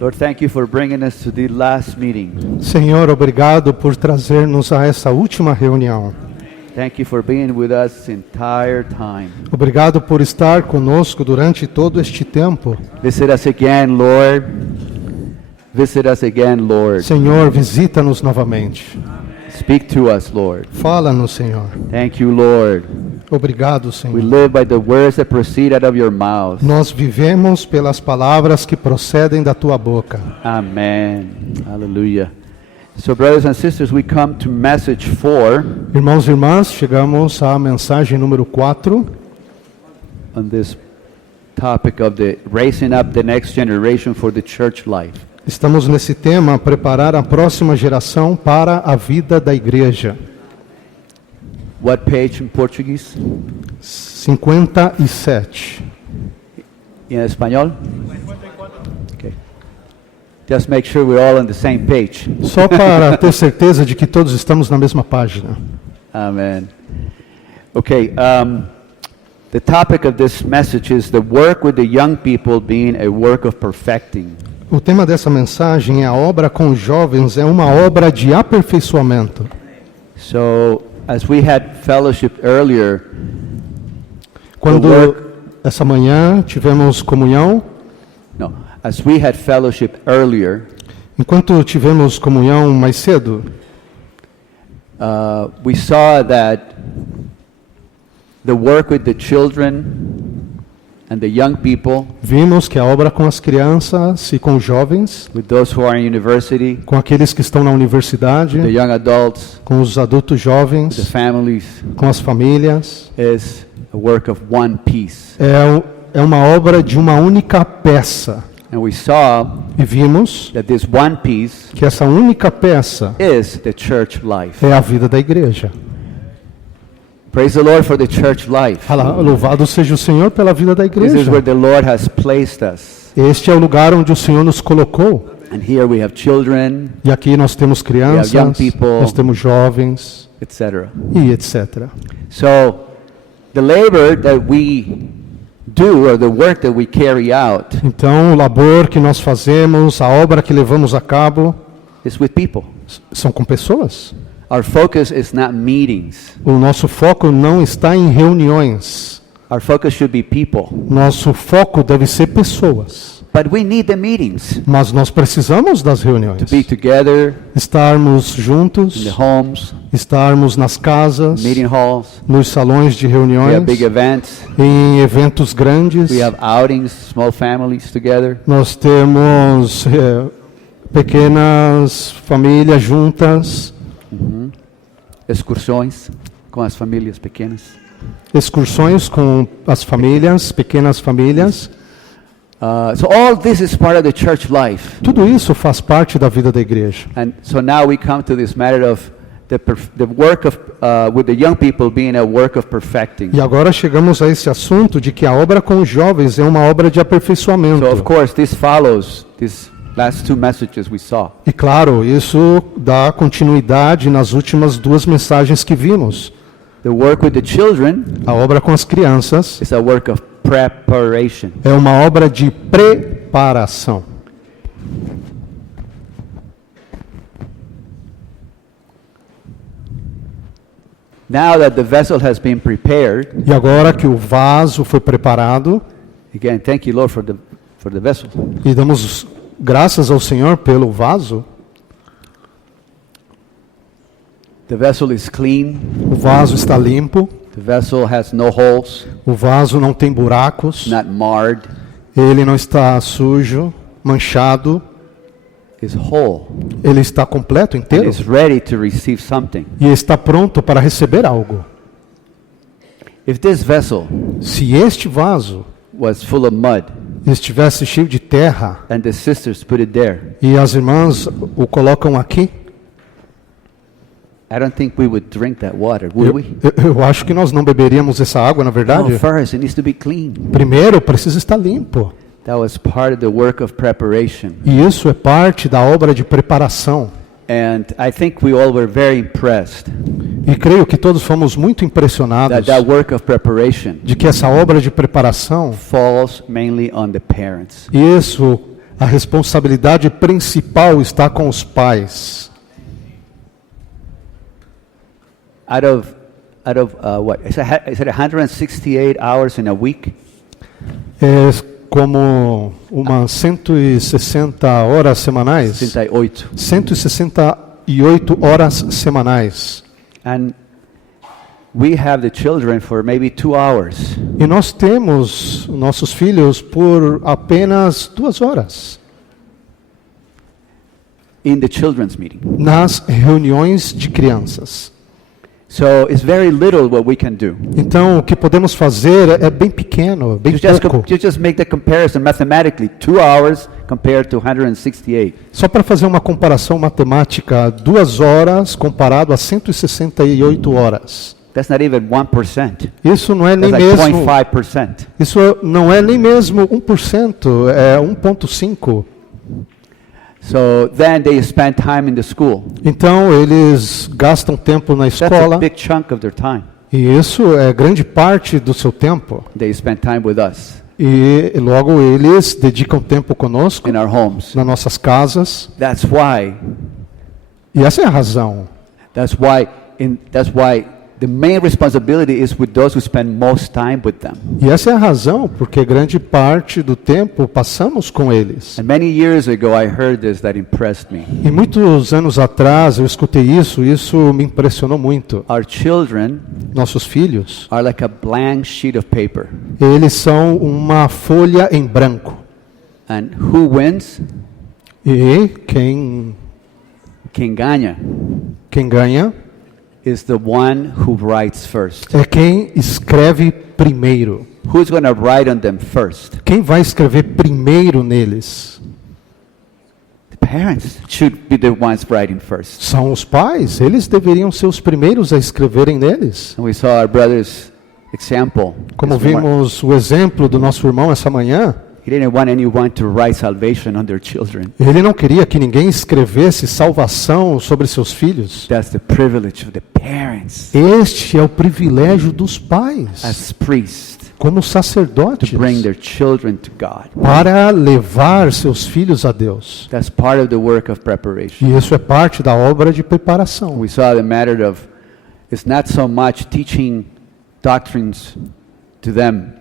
Lord, thank you for bringing us to the last meeting. Senhor, obrigado por trazer-nos a essa última reunião. Thank you for being with us the entire time. Obrigado por estar conosco durante todo este tempo. Visit us again, Lord. Visit us again, Lord. Senhor, visita-nos novamente. Speak to us, Lord. Fala-nos, Senhor. Thank you, Lord. Obrigado, We Senhor. live by the words that proceed out of your mouth. Nós vivemos pelas palavras que procedem da tua boca. Amen. Hallelujah. So, brothers and sisters, we come to message 4 Irmãos e irmãs, chegamos à mensagem número 4, on this topic of the raising up the next generation for the church life. Estamos nesse tema, preparar a próxima geração para a vida da igreja. What page in Portuguese? 57. In espanhol? Okay. Just make sure we're all on the same page. Só para ter certeza de que todos estamos na mesma página. Amen. Okay, the topic of this message is the work with the young people being a work of perfecting. O tema dessa mensagem é a obra com os jovens, é uma obra de aperfeiçoamento. So, as we had fellowship earlier, Quando The work- essa manhã tivemos comunhão, as we had fellowship earlier, enquanto tivemos comunhão mais cedo, we saw that the work with the children and the young people, vimos que a obra com as crianças e com os jovens, with those who are in university, com aqueles que estão na universidade, the young adults, com os adultos the jovens, families, com as famílias, is a work of one piece. é uma obra de uma única peça. And we saw E vimos that this one piece que essa única peça is the church life. é a vida da igreja. Praise the Lord for the church life. Louvado seja o Senhor pela vida da This is igreja. where the Lord has placed us. Este é o lugar onde o Senhor nos colocou. And here we have children, E aqui nós temos crianças, young people. nós temos jovens etc. e etc. So, the labor that we do, or the work that we carry out, Então, o labor que nós fazemos, a obra que levamos a cabo, is with people. são com pessoas. Our focus is not meetings. O nosso foco não está em reuniões. Our focus should be people. Nosso foco deve ser pessoas. But we need the meetings Mas nós precisamos das reuniões. to be together Estarmos in juntos, the homes, estarmos nas casas, meeting halls. nos salões de We reuniões, have big events. em eventos grandes. We have outings, small families together. Nós temos pequenas famílias juntas, Excursões com as famílias pequenas. excursões com as famílias, pequenas famílias. So all this is part of the church life. Tudo isso faz parte da vida da igreja. And so now we come to this matter of the work of with the young people being a work of perfecting. E agora chegamos a esse assunto de que a obra com os jovens é uma obra de aperfeiçoamento. So of course this follows these last two messages we saw. E claro, isso dá continuidade nas últimas duas mensagens que vimos. The work with the children A obra com as crianças is a work of preparation. é uma obra de preparação. Now that the vessel has been prepared, E agora que o vaso foi preparado, again, thank you, Lord, for the vessel. e damos graças ao Senhor pelo vaso, The vessel is clean. o vaso está limpo, The vessel has no holes, o vaso não tem buracos, not marred. ele não está sujo, manchado, Is whole. ele está completo, And inteiro, is ready to receive something. e está pronto para receber algo. If this vessel Se este vaso was full of mud estivesse cheio de terra, and the sisters put it there, e as irmãs o colocam aqui, I don't think we would drink that water, would we? eu acho que nós não beberíamos essa água, na No, verdade. first it needs to be clean. Primeiro, precisa estar limpo. That was part of the work of preparation. E isso é parte da obra de preparação. And I think we all were very impressed E creio que todos fomos muito impressionados that work of preparation de que essa obra de preparação, falls mainly on the parents. isso A responsabilidade principal está com os pais. Out of what? Is it 168 hours in a week? É como umas 160 horas semanais. 68. 168 horas semanais. And we have the children for maybe 2 hours. E nós temos nossos filhos por apenas 2 horas. In the children's meeting. Nas reuniões de crianças. So it's very little what we can do. Então, o que podemos fazer é bem pequeno, bem pouco. You just make the comparison mathematically. 2 hours compared to 168. Só para fazer uma comparação matemática, 2 horas comparado a 168 horas. That's not even 1%. Isso não é nem That's like mesmo. 0.5%. Isso não é nem mesmo 1%, é 1,5%. So then they spend time in the school. Então eles gastam tempo na That's a escola big chunk of their time. e isso é grande parte do seu tempo. They spend time with us E logo eles dedicam tempo conosco, in our homes. nas nossas casas. That's why. E essa é a razão. That's why the main responsibility is with those who spend most time with them. E essa é a razão porque grande parte do tempo passamos com eles. And many years ago I heard this that impressed me. E muitos anos atrás eu escutei isso me impressionou muito. Our children Nossos filhos, are like a blank sheet of paper. eles são uma folha em branco. And who wins? E quem Quem ganha ganha is the one who writes first. é quem escreve primeiro. Who's going to write on them first? Quem vai escrever primeiro neles? The parents should be the ones writing first. São os pais, eles deveriam ser os primeiros a escreverem neles. And we saw our brother's example. Como this morning. vimos o exemplo do nosso irmão essa manhã, He didn't want anyone to write salvation on their children. ele não queria que ninguém escrevesse salvação sobre seus filhos. That's the privilege of the parents Este é o privilégio dos pais, as priests como to sacerdotes, bring their children to God. para levar seus filhos a Deus. That's part of the work of preparation. E isso é parte da obra de preparação. We saw the matter of it's not so much teaching doctrines to them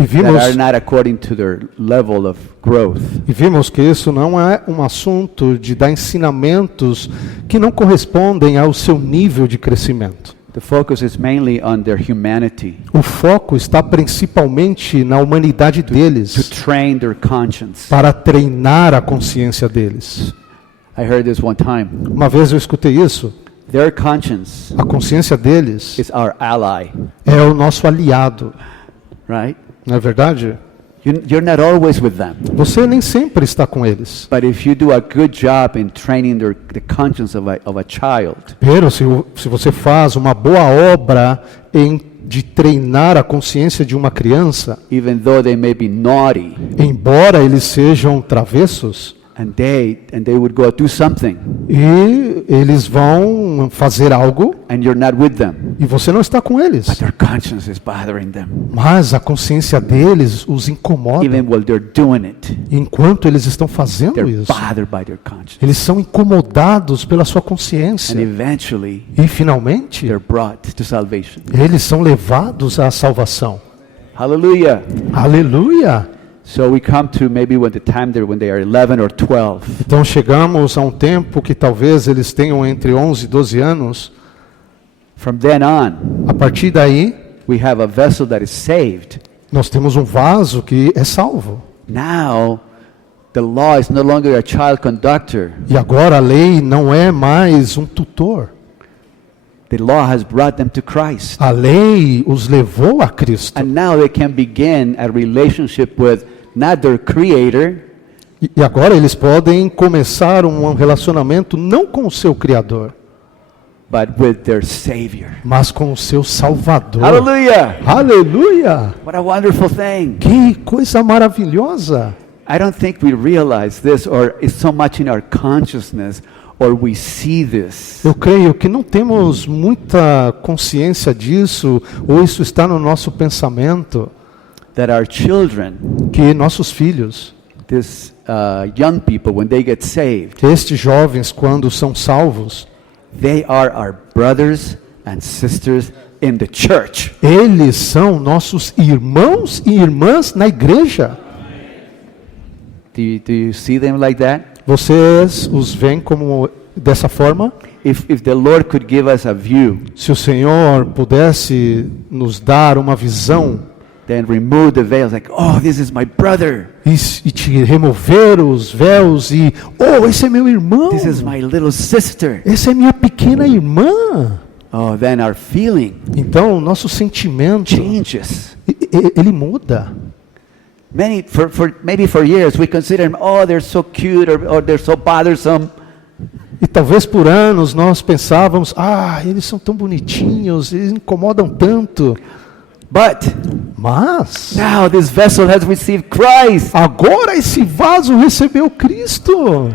E that are vimos, not according to their level of growth. que isso não é um assunto de dar ensinamentos que não correspondem ao seu nível de crescimento. The focus is mainly on their humanity, O foco está principalmente na humanidade to deles, train their conscience. para treinar a consciência deles. I heard this one time. Uma vez eu escutei isso. Their conscience A consciência deles is our ally, é o nosso aliado, right? não é verdade? You're not always with them. Você nem sempre está com eles. But if you do a good job in training the conscience of a child, Pero se você faz uma boa obra de treinar a consciência de uma criança, even though they may be naughty, embora eles sejam travessos, and they would go do something, e eles vão fazer algo and you're not with them, e você não está com but eles. their conscience is bothering them, Mas a consciência deles os incomoda. even while they're doing it, Enquanto eles estão fazendo they're isso, bothered by their conscience, eles são incomodados pela sua and consciência. eventually E finalmente, they're brought to salvation. eles são levados à salvação. Hallelujah. Aleluia! So we come to maybe when they are 11 or 12. Então chegamos a um tempo que talvez eles tenham entre 11 e 12 anos. From then on, A partir daí, we have a vessel that is saved. nós temos um vaso que é salvo. Now, the law is no longer a child conductor. E agora a lei não é mais um tutor. The law has brought them to Christ. A lei os levou a Cristo. And now they can begin a relationship with not their creator, E agora eles podem começar um relacionamento não com o seu Criador, but with their Savior. mas com o seu Salvador. Hallelujah! Aleluia! What a wonderful thing. Que coisa maravilhosa! I don't think we realize this, or it's so much in our consciousness, or we see this. Eu creio que não temos muita consciência disso, ou isso está no nosso pensamento, That our children que nossos filhos this young people, when they get saved, Estes jovens, quando são salvos, they are our brothers and sisters in the church. eles são nossos irmãos e irmãs na igreja. Do you see them like that? Vocês os veem como dessa forma? If the Lord could give us a view, Se o Senhor pudesse nos dar uma visão then remove the veils, like, oh, this is my brother. e te remover os véus e, oh, esse é meu irmão, This is my little sister. essa é minha pequena irmã. Oh, then our feeling Então, o nosso sentimento, changes. ele muda. Maybe for years we consider them, oh, they're so cute or they're so bothersome. E talvez por anos nós pensávamos, eles são tão bonitinhos, eles incomodam tanto. But Mas, now this vessel has received Christ. agora esse vaso recebeu Cristo.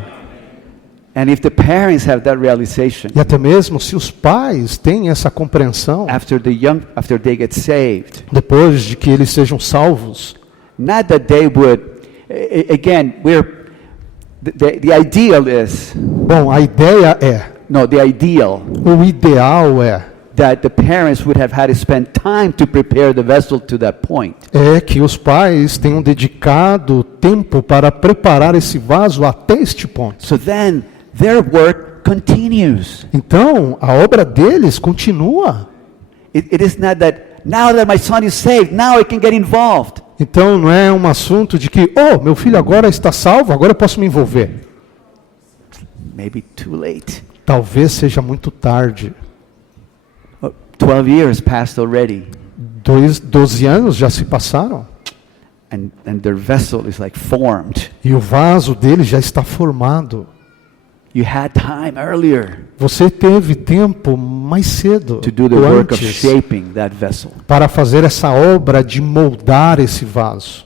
And if the parents have that realization, E até mesmo se os pais têm essa compreensão, after they get saved, depois de que eles sejam salvos, not that they would, again, the ideal is, bom, a ideia é, the ideal o ideal é that the parents would have had to spend time to prepare the vessel to that point. que os pais tenham dedicado tempo para preparar esse vaso até este ponto. So then their work continues. Então, a obra deles continua. It is not that now that my son is saved, now I can get involved. Então, não é um assunto de que, meu filho agora está salvo, agora eu posso me envolver. Maybe too late. Talvez seja muito tarde. 12 years passed already. 12 anos já se passaram. And their vessel is like formed. E o vaso deles já está formado. You had time earlier Você teve tempo mais cedo, to do the ou work of antes, shaping that vessel. para fazer essa obra de moldar esse vaso.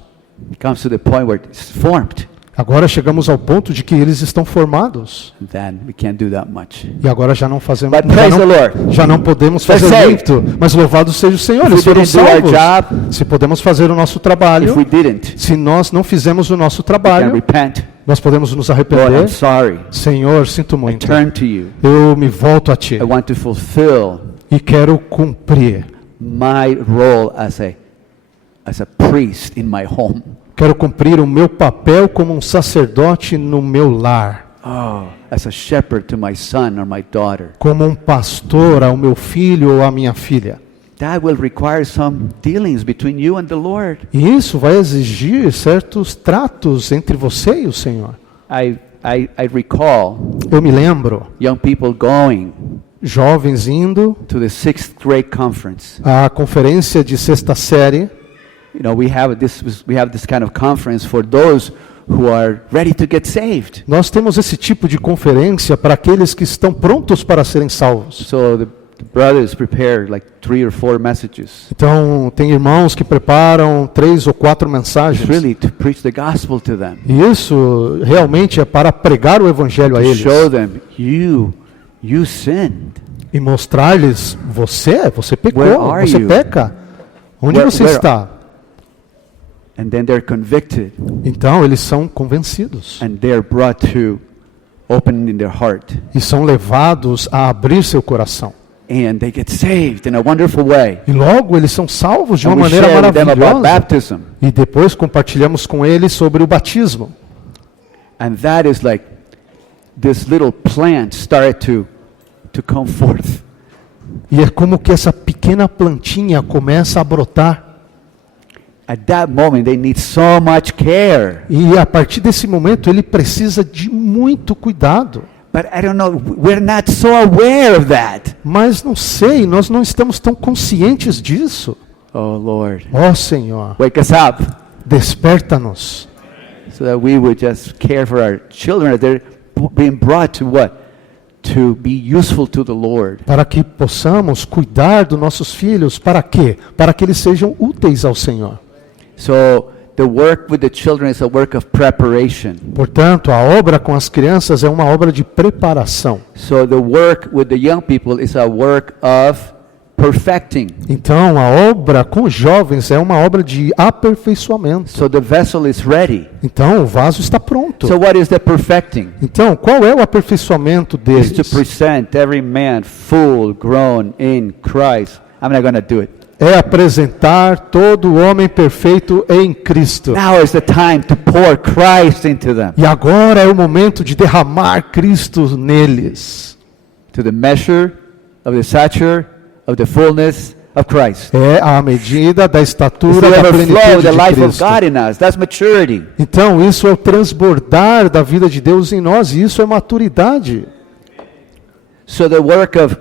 It comes to the point where it's formed. Agora chegamos ao ponto de que eles estão formados. And then we can't do that much. E agora já não fazemos, But praise the Lord. já não podemos They're fazer saved. muito. Mas louvado seja o Senhor, If eles we foram didn't do our salvos. job, Se podemos fazer o nosso trabalho, if we didn't, se nós não fizemos o nosso we can trabalho, repent. nós podemos nos Lord, arrepender. I'm sorry. Senhor, sinto I muito. turn to you. Eu me volto a Ti I want to fulfill e quero cumprir. my role as a priest in my home. Quero cumprir o meu papel como um sacerdote no meu lar. As a shepherd to my son or my daughter. Como um pastor ao meu filho ou à minha filha. That will require some dealings between you and the Lord. E isso vai exigir certos tratos entre você e o Senhor. I recall Eu me lembro, young people going jovens indo to the 6th grade conference. à conferência de sexta série. We have this kind of conference for those who are ready to get saved. Nós temos esse tipo de conferência para aqueles que estão prontos para serem salvos. So the brothers prepare like 3 or 4 messages. Então, tem irmãos que preparam 3 ou 4 It's mensagens. really to preach the gospel to them. E isso realmente é para pregar o evangelho a To eles. show them you sinned. E mostrar-lhes, você Where pecou, are você you? peca. Onde você Where- está? And then they're convicted Então, eles são convencidos. and they're brought to opening their heart. E são levados a abrir seu coração. And they get saved in a wonderful way. E logo eles são salvos de uma And we maneira share with them about maravilhosa. baptism. E depois compartilhamos com eles sobre o batismo. And that is like this little plant started to come forth. E é como que essa pequena plantinha começa a brotar. At that moment, they need so much care. E a partir desse momento ele precisa de muito cuidado. But I don't know, we're not so aware of that. Mas não sei, nós não estamos tão conscientes disso. Oh Lord, Ó Senhor, wake us up desperta-nos. so that we would just care for our children as they're being brought to what? To be useful to the Lord. Para que possamos cuidar dos nossos filhos. Para quê? Para que eles sejam úteis ao Senhor. So the work with the children is a work of preparation. Portanto, a obra com as crianças é uma obra de preparação. So the work with the young people is a work of perfecting. Então, a obra com jovens é uma obra de aperfeiçoamento. So the vessel is ready. Então, o vaso está pronto. So what is the perfecting? Então, qual é o aperfeiçoamento Is deles? to present every man full grown in Christ. I'm not going to do it. É apresentar todo homem perfeito em Cristo. Now is the time to pour Christ into them. E agora é o momento de derramar Cristo neles. To the measure of the stature of the fullness of Christ. É a medida da It's estatura the da overflow of plenitude the de life of Cristo. God in us. That's maturity. Então, isso é o transbordar da vida de Deus em nós, e isso é maturidade. So the work of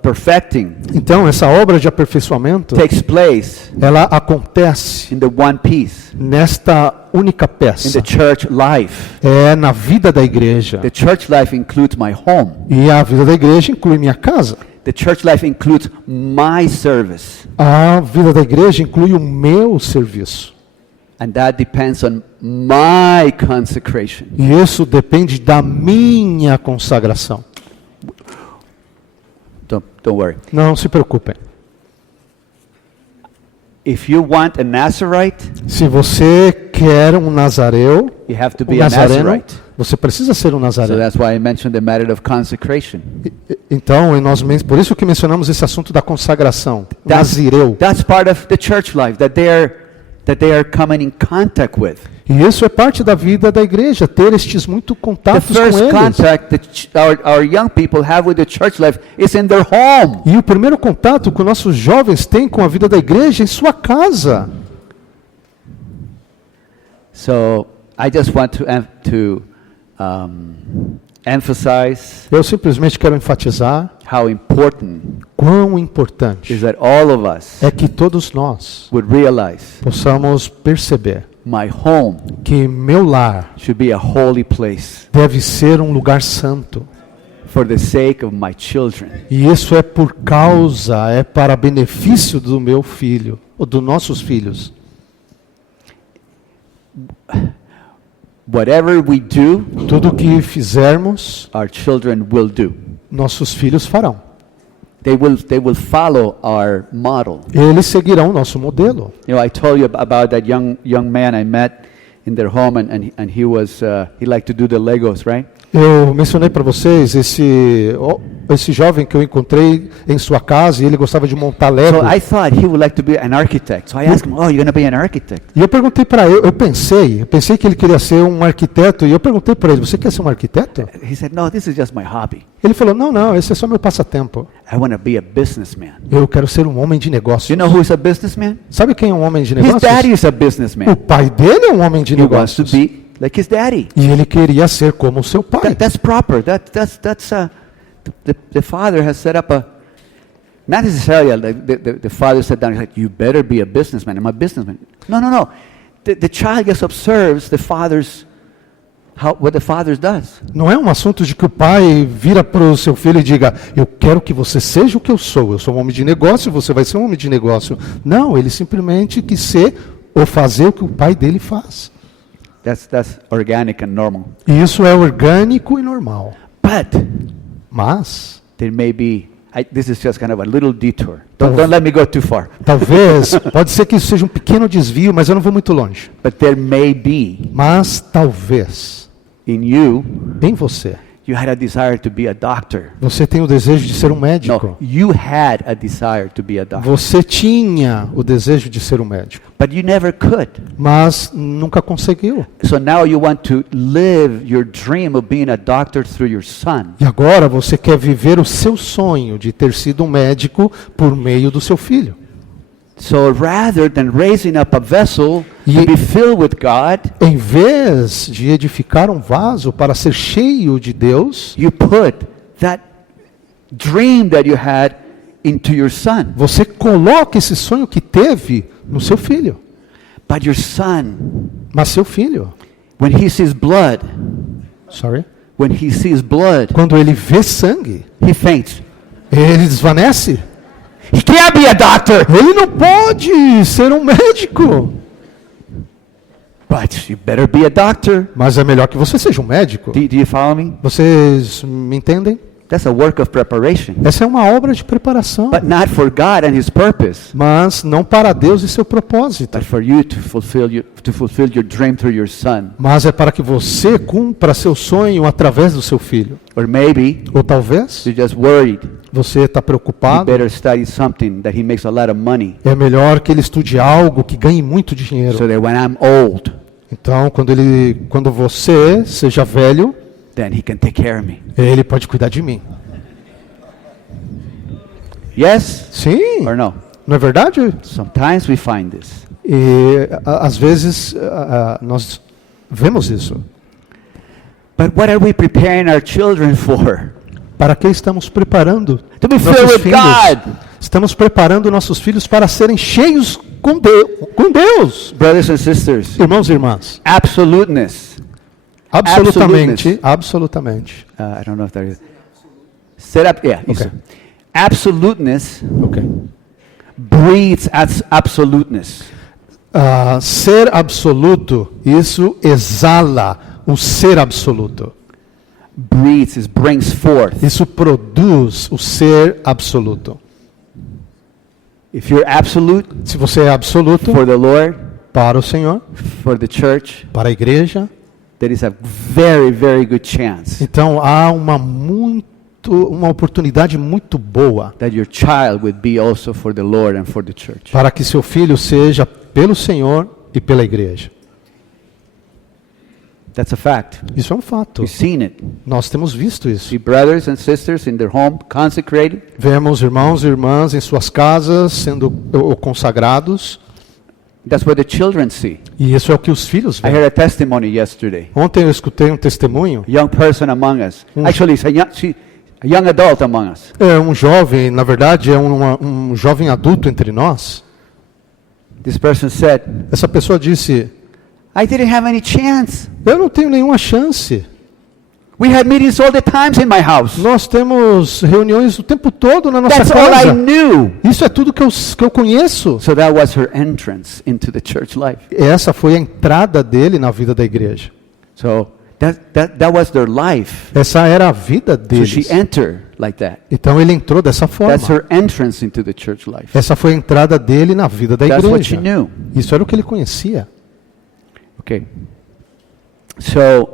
perfecting Então, essa obra de aperfeiçoamento, takes place ela acontece in the one piece, nesta única in peça. the church life. É na vida da igreja. The church life includes my home. E a vida da igreja inclui minha casa. The church life includes my service. A vida da igreja inclui o meu serviço. And that depends on my consecration. E isso depende da minha consagração. Don't worry. Não se preocupem. If you want a Nazarite, Se você quer um nazareu, you have to um be a nazareno, Nazarite. você precisa ser um So nazareno. that's why I mentioned the matter of consecration. Então, por isso que mencionamos esse assunto da consagração. O nazireu. That's part of the church life that they are coming in contact with. E isso é parte da vida da igreja, ter estes muito The contatos com first eles. contact that our young people have with the church life is in their home. E o primeiro contato que nossos jovens têm com a vida da igreja é em sua casa. So I just want to emphasize Eu simplesmente quero enfatizar how important quão importante is that all of us é que todos nós would realize possamos perceber my home que meu lar should be a holy place deve ser um lugar santo. for the sake of my children. E isso é para benefício do meu filho, ou dos nossos filhos. Whatever we do, Tudo que fizermos, our children will do. nossos filhos farão. They will follow our model. Eles seguirão o nosso modelo. You know, I told you about that young man I met in their home, and he liked to do the Legos, right? Eu mencionei para vocês esse jovem que eu encontrei em sua casa e ele gostava de montar Lego. So I thought he would like to be an architect. So I asked him, "Oh, you're going to be an architect?" E eu perguntei para ele, eu pensei que ele queria ser um arquiteto, e eu perguntei para ele, você quer ser um arquiteto? He said, "No, this is just my hobby. Ele falou, não, esse é só meu passatempo. I want to be a businessman." Eu quero ser um homem de negócios. You know who is a businessman? Sabe quem é um homem de His negócios? daddy is a O businessman. pai dele é um homem de He wants to negócios. be like his daddy. E ele queria ser como o seu pai. That's proper. The father has set up a, not necessarily the father sat down and said, "You better be a businessman. I'm a businessman." No. The child just observes what the father does. Não é um assunto de que o pai vira para o seu filho e diga, eu quero que você seja o que eu sou um homem de negócio, você vai ser um homem de negócio. Não, ele simplesmente quis ser ou fazer o que o pai dele faz. That's organic and normal. E isso é orgânico e normal. But Mas, there may be, this is just kind of a little detour. Don't let me go too far. talvez, pode ser que isso seja um pequeno desvio, mas eu não vou muito longe. But there may be Mas talvez, in you, em você, you had a desire to be a doctor. você tem o desejo de ser um médico. No, you had a desire to be a doctor. Você tinha o desejo de ser um médico, But you never could. mas nunca conseguiu. So now you want to live your dream of being a doctor through your son. E agora você quer viver o seu sonho de ter sido um médico por meio do seu filho. So rather than raising up a vessel Ye- to be filled with God, Em vez de edificar um vaso para ser cheio de Deus, you put that dream that you had into your son. você coloca esse sonho que teve no seu filho. But your son, Mas seu filho, when he sees blood, quando ele vê sangue, he faints. ele desvanece. He can't be a doctor. Ele não pode ser um médico. But you better be a doctor. Mas é melhor que você seja um médico. Do you follow me? Vocês me entendem? That's a work of preparation. Essa é uma obra de preparação, But not for God and His purpose, mas não para Deus e seu propósito, but for you to fulfill your dream through your son. mas é para que você cumpra seu sonho através do seu filho. Or maybe Ou talvez you're just worried. você está You preocupado, better study something that he makes a lot of money, é melhor que ele estude algo que ganhe muito dinheiro. so that when I'm old, Então, quando você seja velho, then he can take care of me. ele pode cuidar de mim. Yes Sim, or no? não é verdade? Sometimes we find this. E às vezes nós vemos isso. But what are we preparing our children for? Para que estamos preparando To be filled nossos with filhos? God. Estamos preparando nossos filhos para serem cheios com Deus. Brothers and sisters, Irmãos e irmãs, absoluteness. absolutamente, absolutamente. I don't know if that is. Set up, yeah. Okay. Absoluteness Ok. breeds absoluteness. Ser absoluto, isso exala o ser absoluto. Brings forth. Isso produz o ser absoluto. If you're absolute Se você é absoluto for the Lord, para o Senhor, for the church, para a igreja, there is a very, very good chance então há uma oportunidade muito boa that your child would be also for the Lord and for the church. para que seu filho seja pelo Senhor e pela igreja. That's a fact. Isso é um fato. We've seen it. Nós temos visto isso. See brothers and sisters in their home consecrated. Vemos irmãos e irmãs em suas casas sendo consagrados, That's what the children see. e isso é o que os filhos I veem. heard a testimony yesterday. Ontem eu escutei um testemunho. A young person among us. Actually, it's a young adult among us. É um jovem, na verdade, é um jovem adulto entre nós. This person said, Essa pessoa disse: I didn't have any chance. eu não tenho nenhuma chance. We had meetings all the times in my house. Nós temos reuniões o tempo todo na nossa That's all I casa. knew. Isso é tudo que eu conheço. So that was her entrance into the church life. Essa foi a entrada dele na vida da igreja. So that was their life. Essa era a vida So deles. she entered like that. Então ele entrou dessa forma. That's her entrance into the church life. Essa foi a entrada dele na vida da That's what she igreja. knew. Isso era o que ele conhecia. Okay. So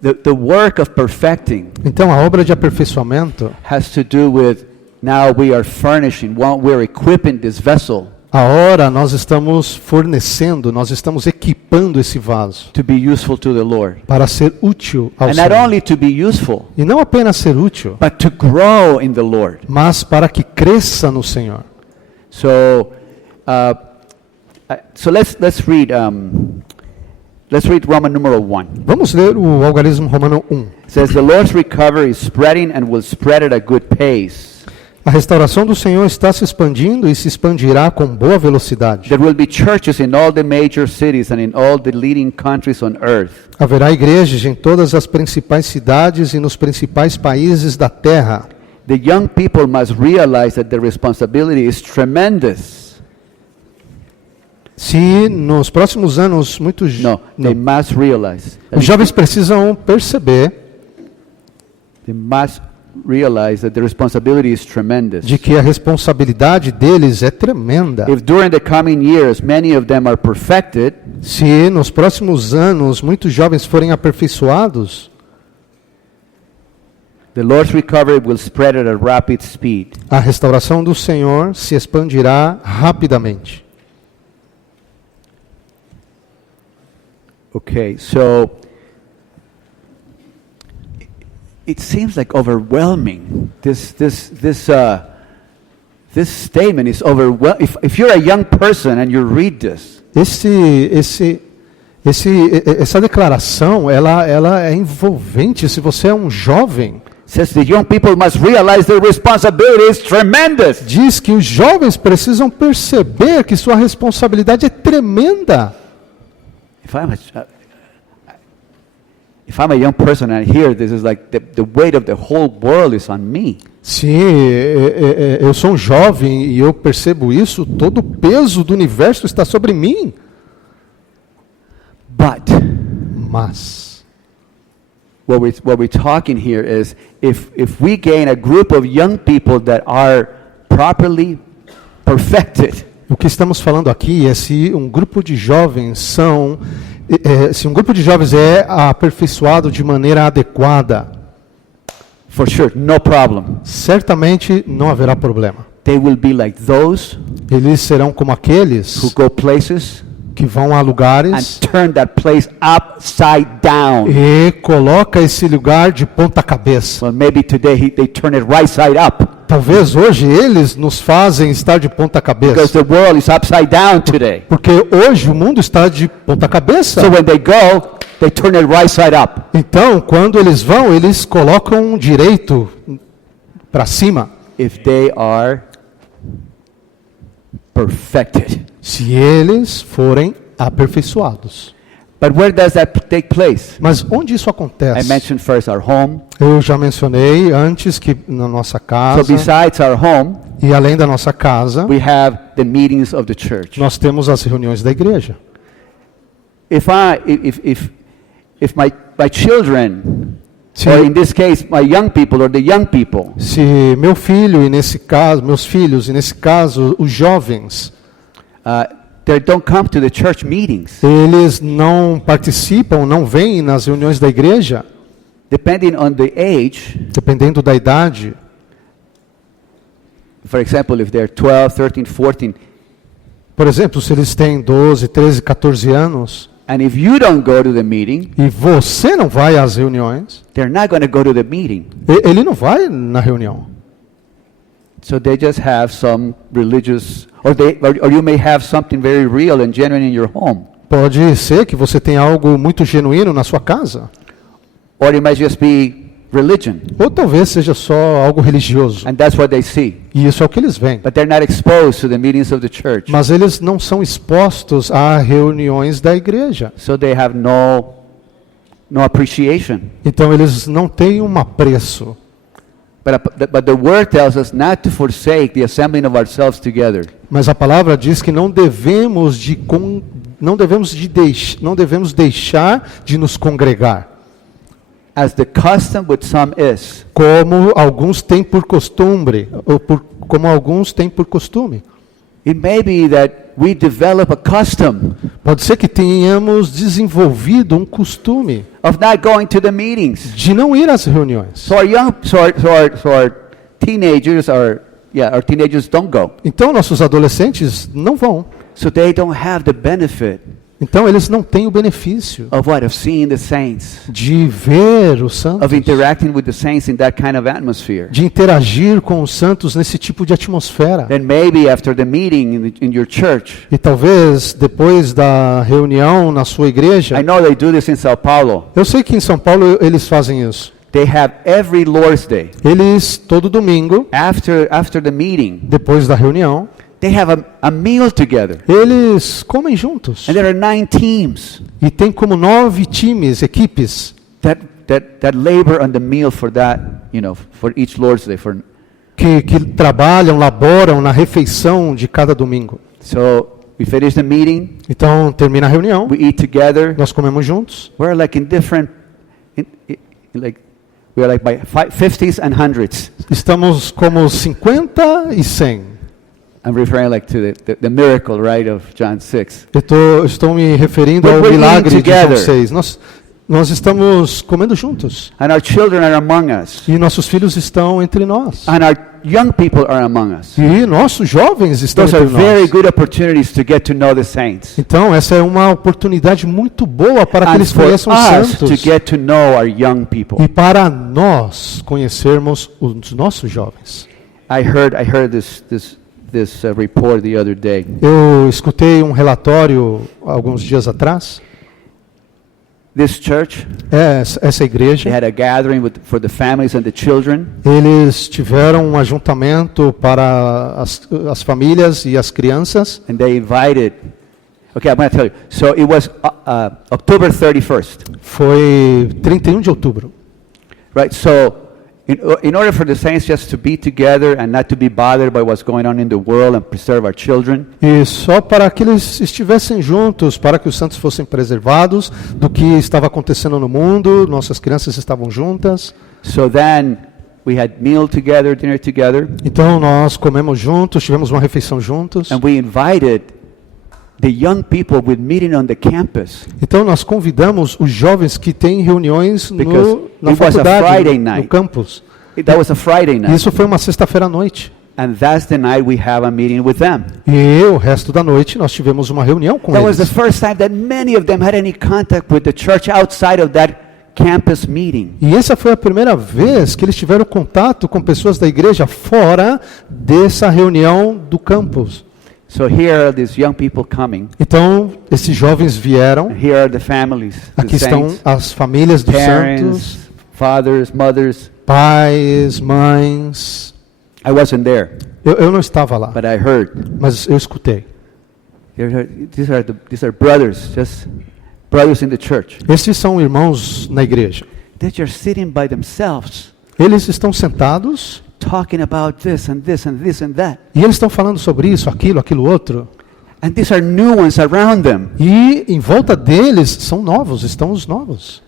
the work of perfecting Então a obra de aperfeiçoamento, has to do with now we are furnishing, we're equipping this vessel a hora nós estamos fornecendo, nós estamos equipando esse vaso to be useful to the Lord. para ser útil ao And not Senhor. only to be useful, E não apenas ser útil, but to grow in the Lord. mas para que cresça no Senhor. So, let's read Roman numeral 1. Vamos ler o Algarismo Romano 1. It says, the Lord's recovery is spreading and will spread at a good pace. A restauração do Senhor está se expandindo e se expandirá com boa velocidade. There will be churches in all the major cities and in all the leading countries on earth. Haverá igrejas em todas as principais cidades e nos principais países da terra. The young people must realize that their responsibility is tremendous. Se nos próximos anos muitos No, they must realize. os jovens precisam perceber They must realize that the responsibility is tremendous. de que a responsabilidade deles é tremenda. If during the coming years many of them are perfected, Se nos próximos anos muitos jovens forem aperfeiçoados, the Lord's recovery will spread at a rapid speed. a restauração do Senhor se expandirá rapidamente. Okay, so it seems like overwhelming. This statement is overwhelming. If you're a young person and you read this, Essa declaração, ela é envolvente. Se você é um jovem, it says the young people must realize their responsibility is tremendous. diz que os jovens precisam perceber que sua responsabilidade é tremenda. If I'm a young person and I hear this, is like the weight of the whole world is on me. Se eu sou um jovem e eu percebo isso, todo o peso do universo está sobre mim. But Mas what we're talking here is if we gain a group of young people that are properly perfected, O que estamos falando aqui é se um grupo de jovens se um grupo de jovens é aperfeiçoado de maneira adequada, for sure, no problem. certamente não haverá problema. They will be like those Eles serão como who aqueles go places que vão a and lugares turn that place upside down. e coloca esse lugar de ponta cabeça. Well, maybe today they turn it right side up Talvez hoje eles nos fazem estar de ponta because cabeça, the world is upside down today. porque hoje o mundo está de ponta cabeça. So when they go, they turn it right side up. Então, quando eles vão, eles colocam direito para cima. If they are perfected. Se eles forem aperfeiçoados. But where does that take place? Mas onde isso I acontece? mentioned first our home. Eu já mencionei antes que na nossa So casa, besides our home, e além da nossa casa, we have the meetings of the church. nós temos as reuniões da igreja. If my children, Se, or in this case my young people or the young people, se meu filho, e nesse caso, meus filhos, e nesse caso, os jovens, they don't come to the church meetings, eles não participam, não vêm nas reuniões da igreja, depending on the age, dependendo da idade. for example, if they're 12, 13, 14, Por exemplo, se eles têm 12, 13, 14 anos, and if you don't go to the meeting, e você não vai às reuniões, they're not going to go to the meeting. ele não vai na reunião. So they just have some religious, or you may have something very real and genuine in your home. Pode ser que você tenha algo muito genuíno na sua casa, Or it might just be religion, ou talvez seja só algo religioso. and that's what they see. E isso é o que eles veem. But they're not exposed to the meetings of the church. Mas eles não são expostos a reuniões da igreja. So they have no appreciation. Então eles não têm um apreço. But the word tells us not to forsake the assembling of ourselves together. Mas a palavra diz que não devemos deixar de nos congregar, As the custom with some is. como alguns têm por costume, como alguns têm por costume. It may be that we develop a custom Pode ser que tenhamos desenvolvido um costume of not going to the meetings. de não ir às reuniões. So our teenagers our teenagers don't go. Então nossos adolescentes não vão. So they don't have the benefit Então eles não têm o benefício of what? Of seeing the saints, de ver os santos, of interacting with the saints in that kind of atmosphere. de interagir com os santos nesse tipo de atmosfera. Then maybe after the meeting in your church, E talvez depois da reunião na sua igreja, I know they do this in Sao Paulo. eu sei que em São Paulo eles fazem isso. They have every Lord's Day. Eles, todo domingo, After the meeting, depois da reunião, they have a meal together. eles comem juntos. And there are 9 teams E tem como 9 times, equipes, that labor on the meal for that, for each Lord's Day. que trabalham, laboram na refeição de cada domingo. So we finish the meeting, Então, termina a reunião, we eat together. nós comemos juntos. We're like in different, we are like by 50s and 100s. Estamos como 50 e 100. I'm referring like to the miracle, right, of John 6. Estou me referindo ao We're eating milagre de João together. 6. Nós estamos comendo juntos. And our children are among us. E nossos filhos estão entre nós. And our young people are among us. E nossos jovens estão Those are entre very nós. good opportunities to get to know the saints. Então, essa é uma oportunidade muito boa para que And eles for conheçam os us santos. to get to know our young people. E para nós conhecermos os nossos jovens. I heard this report the other day. Eu escutei um relatório alguns dias atrás. This church, Essa they igreja, had a gathering for the families and the children. eles tiveram um ajuntamento para as famílias e as crianças. And they invited, okay, I'm going to tell you. So it was October 31st, Foi 31 de outubro. right? So in order for the saints just to be together and not to be bothered by what's going on in the world and preserve our children, E só para que eles estivessem juntos, para que os santos fossem preservados do que estava acontecendo no mundo, nossas crianças estavam juntas. so then we had meal together, dinner together, Então nós comemos juntos, tivemos uma refeição juntos. and we invited the young people with meeting on the campus. Então nós convidamos os jovens que têm reuniões Because na it was a faculdade, Friday no night. campus. That was a Friday E night, isso foi uma sexta-feira à noite. and that's the night we have a meeting with them. E o resto da noite nós tivemos uma reunião com That was the eles. first time that many of them had any contact with the church outside of that campus meeting. E essa foi a primeira vez que eles tiveram contato com pessoas da igreja fora dessa reunião do campus. So here are these young people coming. Então, esses jovens vieram. Here are the families, the Aqui estão saints, as famílias dos parents, santos, fathers, mothers. pais, mães. I wasn't there, Eu não estava lá, but I heard. mas eu escutei. These are brothers, just brothers in the church. Esses são irmãos na igreja. They're just sitting by themselves, Eles estão sentados talking about this and this and this and that. e eles estão falando sobre isso, aquilo outro. And these are new ones around them. E em volta deles são novos, estão os novos.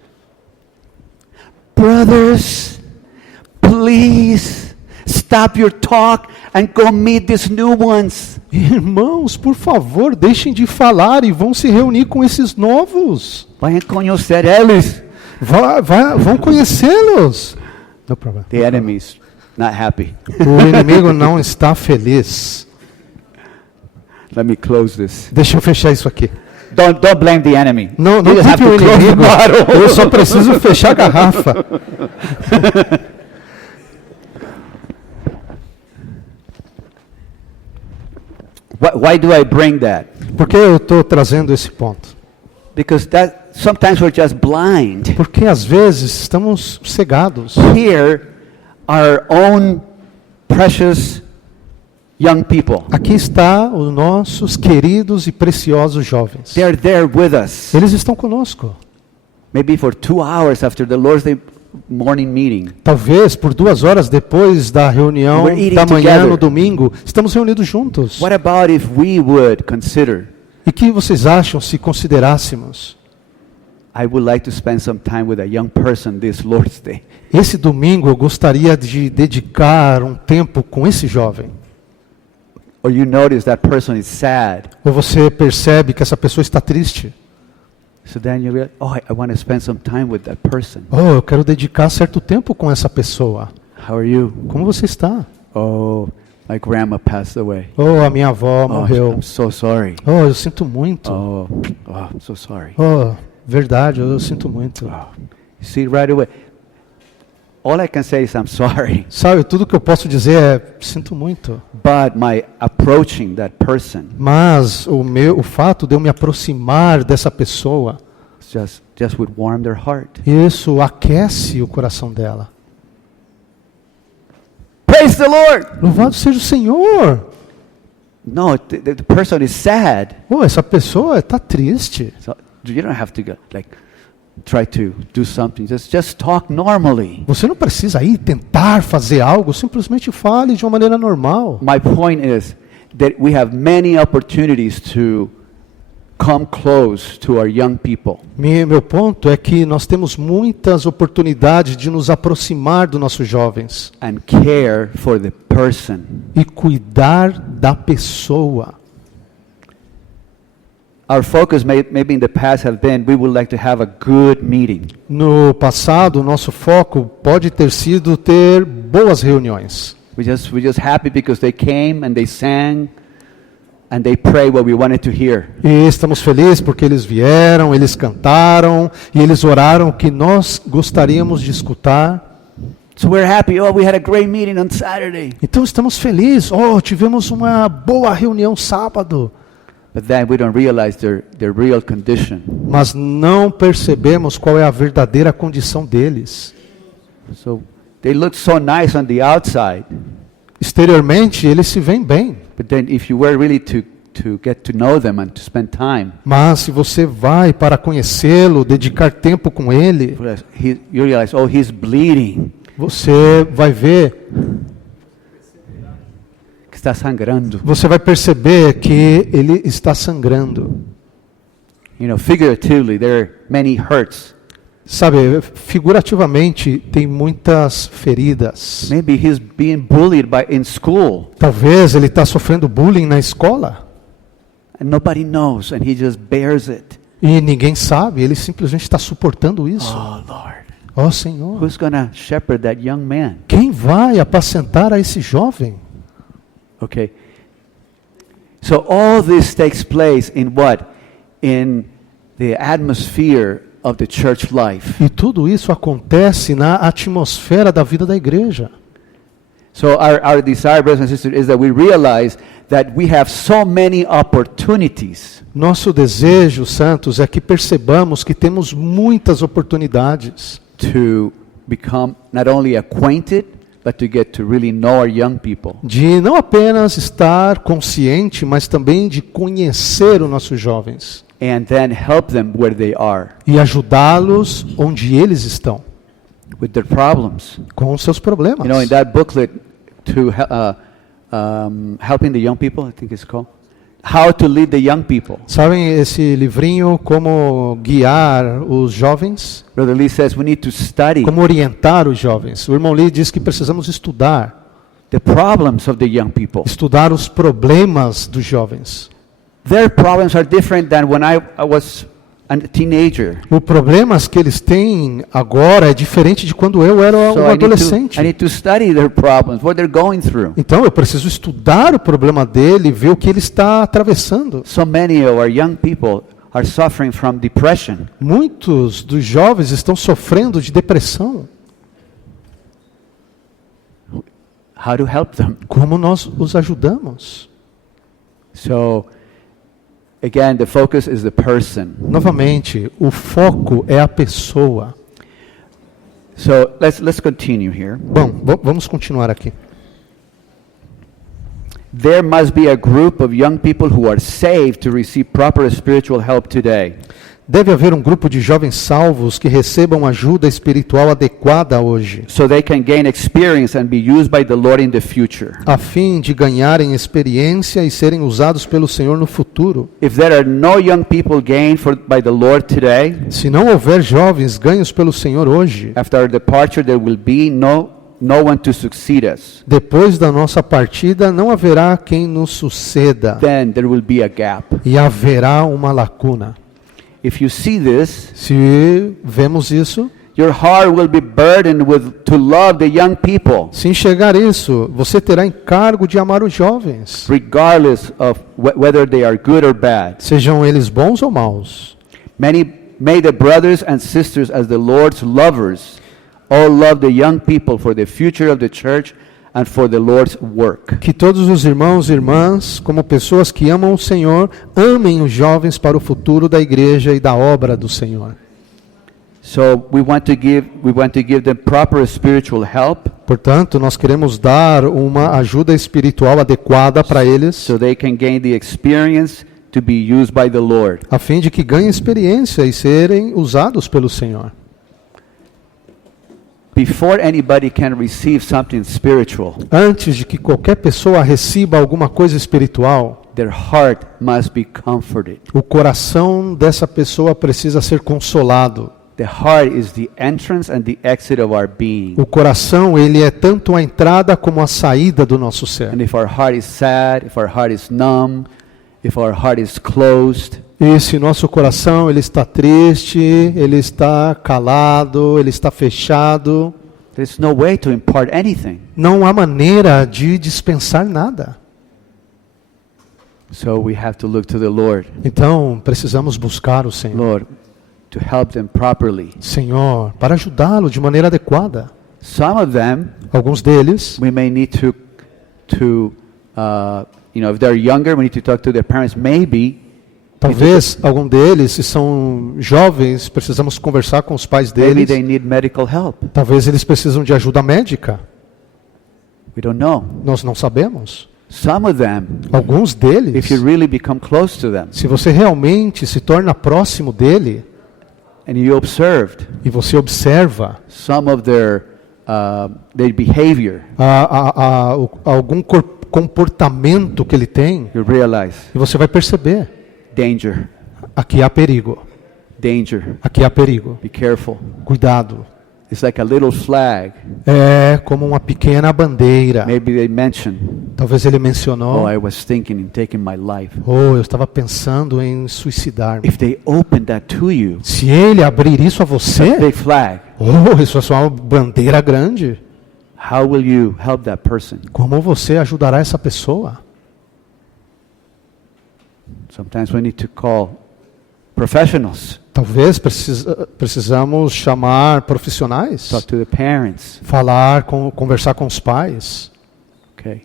Brothers, please stop your talk and go meet these new ones. Irmãos, por favor, deixem de falar e vão se reunir com esses novos. Vayan conhecer eles. Vão conhecê-los. No problema. The enemy's not happy. O inimigo não está feliz. Let me close this. Deixa eu fechar isso aqui. Don't blame the enemy. Não You just have culpe o to close the inimigo. bottle. Eu só preciso fechar a garrafa. Why do I bring that? Por que eu estou trazendo esse ponto? Because sometimes we're just blind. Porque às vezes estamos cegados. Here, our own precious young people. Aqui está os nossos queridos e preciosos jovens. They're there with us. Eles estão conosco. Maybe for 2 hours after the Lord's Day morning meeting. Talvez por 2 horas depois da reunião We're eating da manhã together. no domingo, estamos reunidos juntos. What about if we would consider, E que vocês acham se considerássemos I would like to spend some time with a young person this Lord's Day. esse domingo eu gostaria de dedicar um tempo com esse jovem? Or you notice that person is sad. Ou você percebe que essa pessoa está triste? So then you realize, oh, I want to spend some time with that person. Oh, eu quero dedicar certo tempo com essa pessoa. How are you? Como você está? Oh, my grandma passed away. Oh, a minha avó Oh, morreu. I'm so sorry. Oh, eu sinto muito. I'm so sorry. Oh, verdade, eu sinto muito. You see right away. All I can say is I'm sorry. Sabe, tudo que eu posso dizer é sinto muito. But my approaching that person Mas o fato de eu me aproximar dessa pessoa, just would warm their heart. isso aquece o coração dela. Praise the Lord. Louvado seja o Senhor. No, the person is sad. Oh, essa pessoa está triste. So you don't have to go, try to do something. Just talk normally. Você não precisa ir tentar fazer algo, simplesmente fale de uma maneira normal. My point is that we have many opportunities to come close to our young people. Meu ponto é que nós temos muitas oportunidades de nos aproximar dos nossos jovens And care for the person. e cuidar da pessoa. Our focus maybe in the past have been we would like to have a good meeting. No passado, o nosso foco pode ter sido ter boas reuniões. We're just happy because they came and they sang and they prayed what we wanted to hear. E estamos felizes porque eles vieram, eles cantaram e eles oraram o que nós gostaríamos de escutar. So we're happy. Oh, we had a great meeting on Saturday. Então estamos felizes. Oh, tivemos uma boa reunião sábado. But then we don't realize their real condition. Mas não percebemos qual é a verdadeira condição deles. So they look so nice on the outside. Exteriormente, eles se veem bem. But then if you were really to get to know them and to spend time, Mas se você vai para conhecê-lo, dedicar tempo com ele, you realize, oh, he's bleeding. você vai ver, que está sangrando. você vai perceber que ele está sangrando. You know, figuratively, there are many hurts. Sabe, figurativamente, tem muitas feridas. Maybe he's being bullied in school, Talvez ele está sofrendo bullying na escola and nobody knows, and he just bears it. e ninguém sabe, ele simplesmente está suportando isso. Oh, Lord. Ó Senhor, Who's going to shepherd that young man? quem vai apacentar a esse jovem? Okay. So all this takes place in what? In the atmosphere of the church life. E tudo isso acontece na atmosfera da vida da igreja. So our desire, brothers and sisters, is that we realize that we have so many opportunities Nosso desejo, santos, é que percebamos que temos muitas oportunidades to become not only acquainted, but to get to really know our young people. de não apenas estar consciente, mas também de conhecer os nossos jovens And then help them where they are e ajudá-los onde eles estão, with their problems. com os seus problemas. You know, in that booklet to helping the young people, I think it's called, How to Lead the Young People. Sabem esse livrinho, Como Guiar os Jovens? Brother Lee says we need to study Como orientar os jovens. O irmão Lee diz que precisamos estudar, the problems of the young people. estudar os problemas dos jovens. Their problems are different than when I was a teenager. Os problemas que eles têm agora é diferente de quando eu era So um adolescente. I need to study their problems, what they're going through. Então eu preciso estudar o problema dele, ver o que ele está atravessando. So many of our young people are suffering from depression. Muitos dos jovens estão sofrendo de depressão. How to help them? Como nós os ajudamos? So, again, the focus is the person. Novamente, o foco é a pessoa. So let's continue here. Bom, vamos continuar aqui. There must be a group of young people who are saved to receive proper spiritual help today. Deve haver um grupo de jovens salvos que recebam ajuda espiritual adequada hoje, So they can gain experience and be used by the Lord in the future. a fim de ganharem experiência e serem usados pelo Senhor no futuro. If there are no young people gained by the Lord today, Se não houver jovens ganhos pelo Senhor hoje, after our departure there will be no one to succeed us. depois da nossa partida não haverá quem nos suceda Then there will be a gap. e haverá uma lacuna. If you see this, Se vemos isso, your heart will be burdened to love the young people, se enxergar isso, você terá encargo de amar os jovens, regardless of whether they are good or bad. sejam eles bons ou maus. May the brothers and sisters as the Lord's lovers all love the young people for the future of the church and for the Lord's work. Que todos os irmãos e irmãs, como pessoas que amam o Senhor, amem os jovens para o futuro da igreja e da obra do Senhor. So we want to give them proper spiritual help Portanto, nós queremos dar uma ajuda espiritual adequada para eles, so they can gain the experience to be used by the Lord. a fim de que ganhem experiência e serem usados pelo Senhor. Before anybody can receive something spiritual, Antes de que qualquer pessoa receba alguma coisa espiritual, their heart must be comforted. o coração dessa pessoa precisa ser consolado. The heart is the entrance and the exit of our being. O coração, ele é tanto a entrada como a saída do nosso ser. And if our heart is sad, if our heart is numb, if our heart is closed, E se nosso coração ele está triste, ele está calado, ele está fechado, there's no way to impart anything. não há maneira de dispensar nada. So we have to look to the Lord. Então, precisamos buscar o Senhor. Lord, to help them properly. Senhor, para ajudá-lo de maneira adequada. Some of them, Alguns deles, we may need to if they're younger, we need to talk to their parents. Maybe, talvez algum deles, se são jovens, precisamos conversar com os pais maybe deles. they need medical help. Talvez eles precisam de ajuda médica. We don't know. Nós não sabemos. Some of them, Alguns deles, if you really become close to them, se você realmente se torna próximo dele and you observed e você observa some of their their behavior, algum comportamento que ele tem, you realize e você vai perceber, danger, aqui há perigo, danger. aqui há perigo, Be careful. cuidado. It's like a little flag. É como uma pequena bandeira. Maybe they mention, Talvez ele mencionou, oh, I was thinking in taking my life. eu estava pensando em suicidar-me. If they open that to you, Se ele abrir isso a it's a você, big flag. isso é só uma bandeira grande. How will you help that person? Como você ajudará essa pessoa? Sometimes we need to call professionals, Talvez precisamos chamar profissionais, talk to the parents. conversar com os pais. Okay.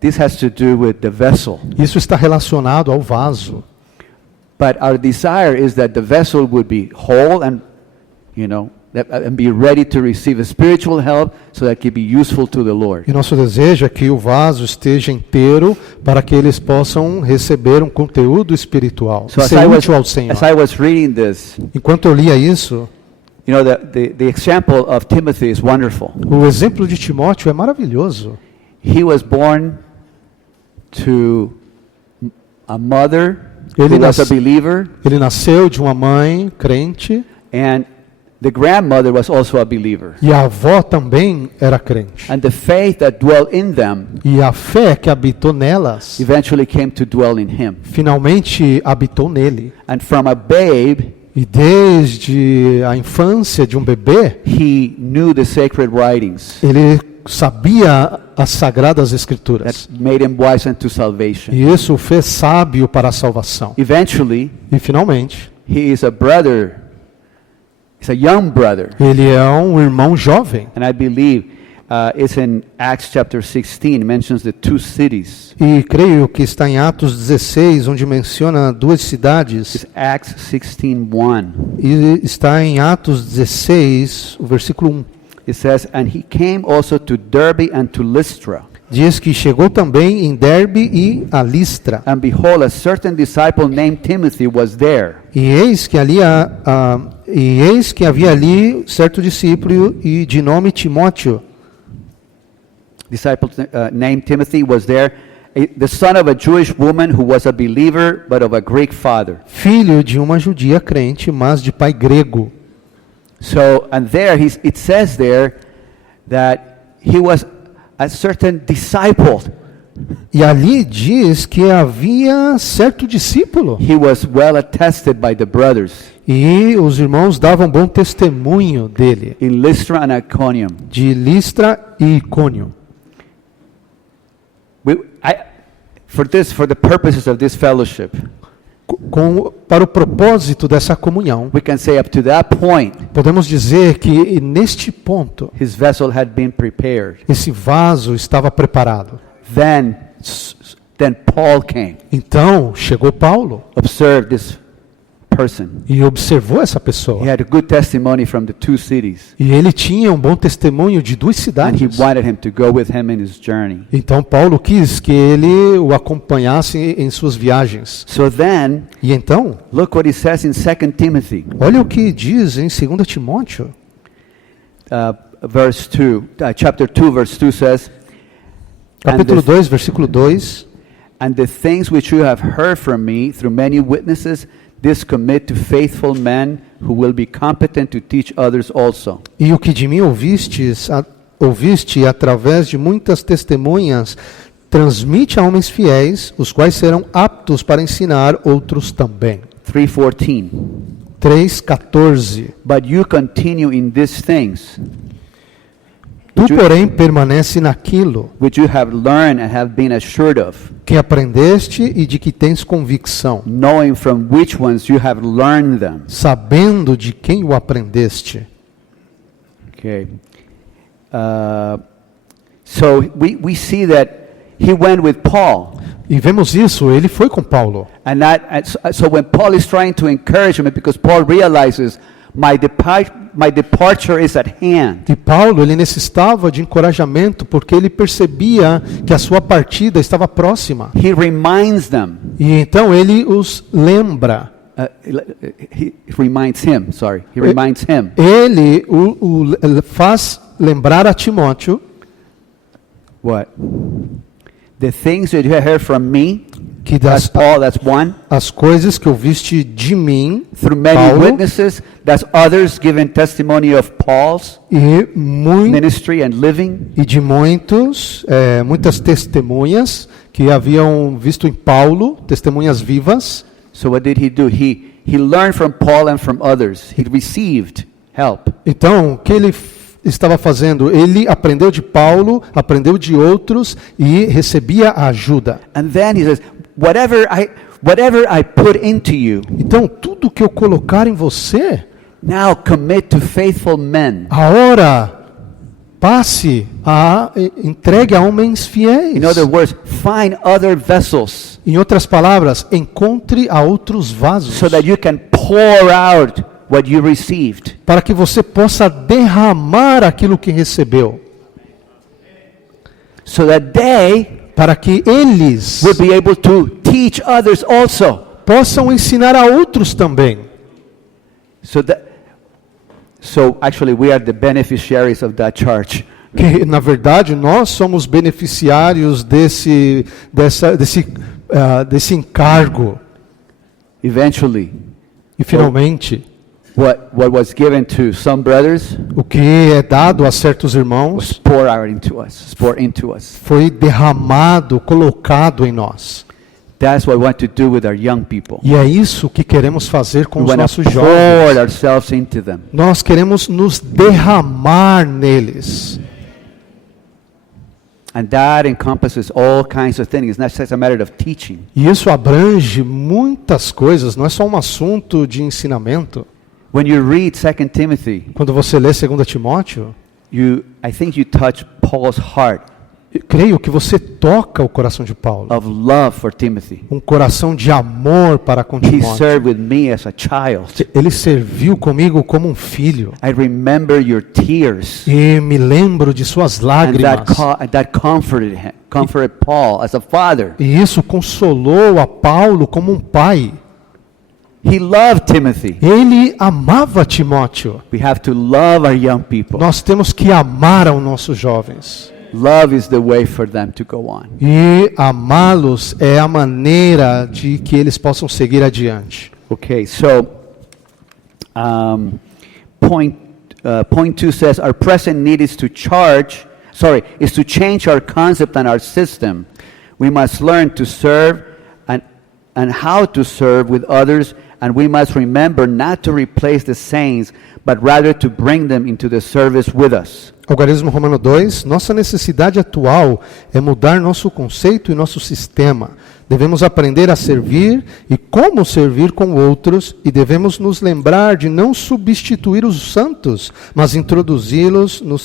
This has to do with the vessel. Isso está relacionado ao vaso. But our desire is that the vessel would be whole and, and be ready to receive a spiritual help so that it can be useful to the Lord. E nosso desejo é que o vaso esteja inteiro para que eles possam receber um conteúdo espiritual, So ser útil ao Senhor. as I was reading this, Enquanto eu lia isso, the example of Timothy is wonderful. o exemplo de Timóteo é maravilhoso. He was born to a mother Ele who was a nasce- believer, Ele nasceu de uma mãe crente and the grandmother was also a believer. e a avó também era crente. And the faith that dwelt in them E a fé que habitou nelas eventually came to dwell in him. finalmente habitou nele. And from a babe, E desde a infância de um bebê, he knew the sacred writings ele sabia as sagradas escrituras. that made him wise unto salvation. E isso o fez sábio para a salvação. Eventually, E finalmente, he is a brother. He's a young brother. ele é um irmão jovem. And I believe it's in Acts chapter 16, mentions the two cities. E creio que está em Atos 16, onde menciona duas cidades. It's Acts 16:1. E está em Atos 16, o versículo 1. It says, and he came also to Derbe and to Lystra. Diz que chegou também em Derbe e a Listra. And behold, a certain disciple named Timothy was there. E eis que havia ali certo discípulo e de nome Timóteo. Disciple named Timothy was there, the son of a Jewish woman who was a believer, but of a Greek father. Filho de uma judia crente, mas de pai grego. So, and there it says there that he was a certain disciple. E ali diz que havia certo discípulo. He was well attested by the brothers E os irmãos davam bom testemunho dele. in Lystra and Iconium. De Listra e Icônio. For the purposes of this fellowship, Para o propósito dessa comunhão, we can say up to that point, podemos dizer que neste ponto, his vessel had been prepared. esse vaso estava preparado. Then Paul came, Então, chegou Paulo observed this person. e observou essa He pessoa. had a good testimony from the two cities, E ele tinha um bom testemunho de duas and he cidades. wanted him to go with him in his journey. Então, Paulo quis que ele o acompanhasse em suas viagens. So then, E então, look what he says in 2 Timothy, olha o que diz em 2 Timóteo, chapter 2, verse 2 says, capítulo 2, versículo 2. And the things which you have heard from me through many witnesses, this commit to faithful men who will be competent to teach others also. E o que de mim ouviste através de muitas testemunhas, transmite a homens fiéis, os quais serão aptos para ensinar outros também. 3:14. 3:14. But you continue in these things, Tu, porém, permanece naquilo which you have learned and have been assured of, que aprendeste e de que tens convicção, knowing from which ones you have learned them. sabendo de quem o aprendeste. Okay. So we see that he went with Paul. E vemos isso, ele foi com Paulo. And so when Paul is trying to encourage him, because Paul realizes my departure is at hand. E Paulo, ele necessitava de encorajamento porque ele percebia que a sua partida estava próxima. He reminds them, E então ele os lembra. he reminds him, sorry. He reminds him. Ele faz lembrar a Timóteo What? The things that you have heard from me, que that's Paul, that's one. as coisas que ouviste de mim, Through many Paulo, witnesses, that's others giving testimony of Paul's e ministry and living. de muitas testemunhas que haviam visto em Paulo, testemunhas vivas. So what did he do? He learned from Paul and from others. He received help. Então, o que ele estava fazendo? Ele aprendeu de Paulo, aprendeu de outros e recebia ajuda. And then he says, whatever I put into you, Então, tudo que eu colocar em você, now commit to faithful men. agora entregue a homens fiéis. In other words, find other vessels Em outras palavras, encontre a outros vasos, so that you can pour out what you received. para que você possa derramar aquilo que recebeu, So that they para que eles will be able to teach others also. possam ensinar a outros também. So actually we are the beneficiaries of that charge. Que na verdade nós somos beneficiários desse encargo. Eventually, E finalmente, what was given to some brothers o que é dado a certos was irmãos poured into us. foi derramado, colocado em nós. That's what we want to do with our young people. E é isso que queremos fazer com We os want nossos to pour jovens. ourselves into them. Nós queremos nos derramar neles. And that encompasses all kinds of things. It's not just a matter of teaching. E isso abrange muitas coisas, não é só um assunto de ensinamento. When you read 2 Timothy, Quando você lê 2 Timóteo, I think you touch Paul's heart eu creio que você toca o coração de Paulo. of love for Timothy. Um coração de amor para com He Timóteo. served with me as a child. Ele serviu comigo como um filho. I remember your tears. E me lembro de suas And lágrimas. that comforted Paul as a father. E isso consolou a Paulo como um pai. He loved Timothy. Ele amava Timóteo. We have to love our young people. Nós temos que amar aos nossos jovens. Love is the way for them to go on. E amá-los é a maneira de que eles possam seguir adiante. Okay, so point 2 says our present need is to change our concept and our system. We must learn to serve and how to serve with others, and we must remember not to replace the saints, but rather to bring them into the service with us. Algarismo Romano 2, nossa necessidade atual é mudar nosso conceito e nosso sistema. Devemos aprender a servir e como servir com outros, e devemos nos lembrar de não substituir os santos, mas introduzi-los no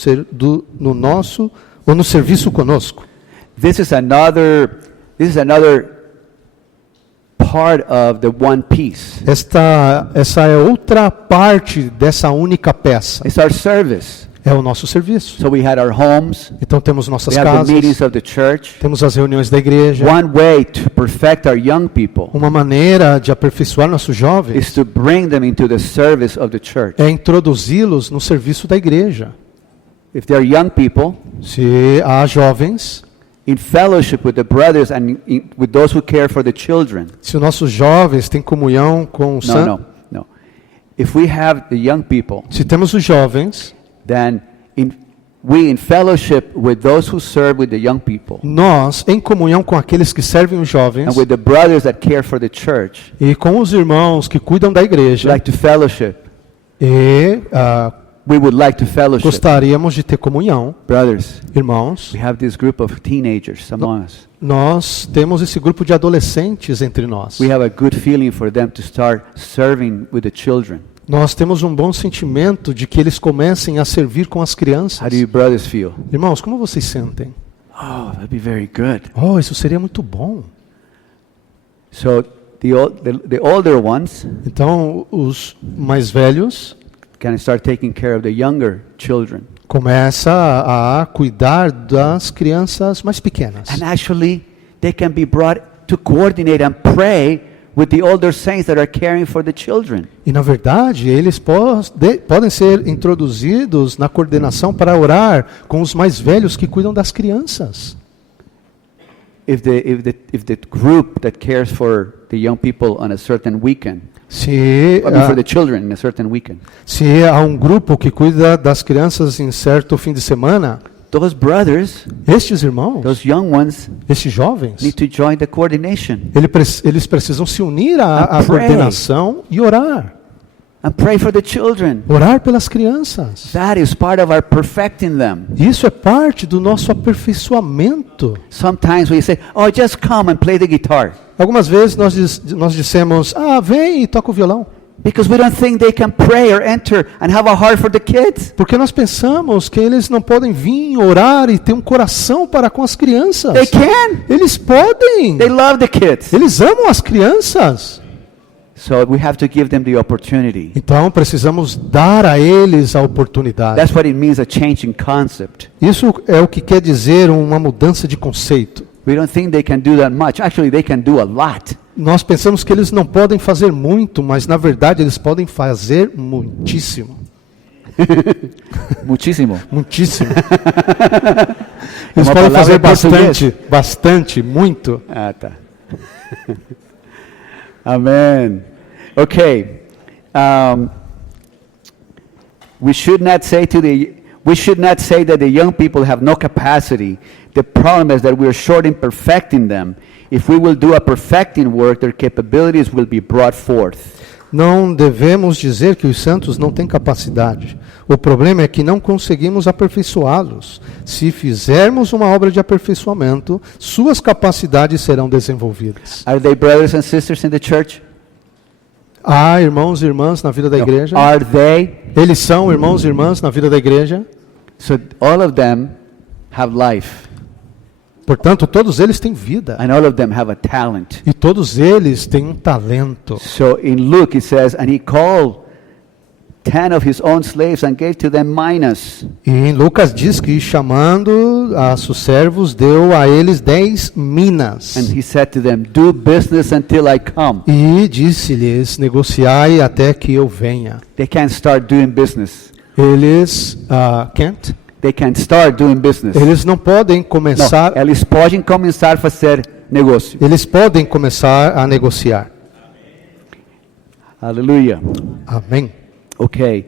serviço conosco. This is another part of the one piece. Essa é outra parte dessa única peça. It's our service. É o nosso serviço. So we had our homes, Então temos nossas we have the meetings casas, of the church. temos as reuniões da igreja. One way to perfect our young people Uma maneira de aperfeiçoar nossos is jovens to bring them into the service of the church. é introduzi-los no serviço da igreja. If they're young people, Se há jovens, in fellowship with the brothers and with those who care for the children. se os nossos jovens têm comunhão com o santo, No. If we have the young people, se temos os jovens, then in fellowship with those who serve with the young people nós, em comunhão com aqueles que servem os jovens and with the brothers that care for the church, e com os irmãos que cuidam da igreja, like to fellowship. We would like to fellowship. gostaríamos de ter comunhão. Brothers, Irmãos, we have this group of teenagers among us. nós temos esse grupo de adolescentes entre nós. We have a good feeling for them to start serving with the children. Nós temos um bom sentimento de que eles comecem a servir com as crianças. How do you brothers feel? Irmãos, como vocês sentem? Oh, that'd be very good. Oh, isso seria muito bom. So the older ones Então, os mais velhos can start taking care of the younger children. começam a cuidar das crianças mais pequenas. And actually, they can be brought to coordinate and pray with the older saints that are caring for the children. E na verdade, eles podem ser introduzidos na coordenação para orar com os mais velhos que cuidam das crianças. If the group that cares for the young people on a certain weekend, for the children in a certain weekend, se há um grupo que cuida das crianças em certo fim de semana, those brothers, estes irmãos, those young ones, estes jovens, need to join the coordination eles precisam se unir à And pray. coordenação e orar. and pray for the children. Orar pelas crianças. That is part of our perfecting them. Isso é parte do nosso aperfeiçoamento. Sometimes we say, "Oh, just come and play the guitar," Algumas vezes nós dissemos, vem e toca o violão. because we don't think they can pray or enter and have a heart for the kids. Porque nós pensamos que eles não podem vir orar e ter um coração para com as crianças. They can. Eles podem. They love the kids. Eles amam as crianças. So we have to give them the opportunity. Então precisamos dar a eles a oportunidade. That's what it means, a change in concept. Isso é o que quer dizer uma mudança de conceito. We don't think they can do that much. Actually, they can do a lot. Nós pensamos que eles não podem fazer muito, mas na verdade eles podem fazer muitíssimo. Muchísimo. Muitíssimo. Eles Uma podem palavra fazer em português. bastante, muito. Ah, tá. Amen. Okay. We should not say that the young people have no capacity. The problem is that we are short in perfecting them. If we will do a perfecting work, their capabilities will be brought forth. Não devemos dizer que os santos não têm capacidade. O problema é que não conseguimos aperfeiçoá-los. Se fizermos uma obra de aperfeiçoamento, suas capacidades serão desenvolvidas. Are they brothers and sisters in the church? Há irmãos e irmãs na vida da igreja? Are they? Eles são irmãos e irmãs na vida da igreja? So all of them have life, Portanto, todos eles têm vida. and all of them have a talent. E todos eles têm um talento. So in Luke it says, and he called 10 of his own slaves and gave to them minas. E em Lucas diz que, chamando a seus servos, deu a eles 10 minas. And he said to them, do business until I come. E disse-lhes, negociai até que eu venha. They can't start doing business. Eles, They can't start doing business. eles não podem começar, Não, eles podem começar a fazer negócio. eles podem começar a negociar. Hallelujah. Amém. Okay.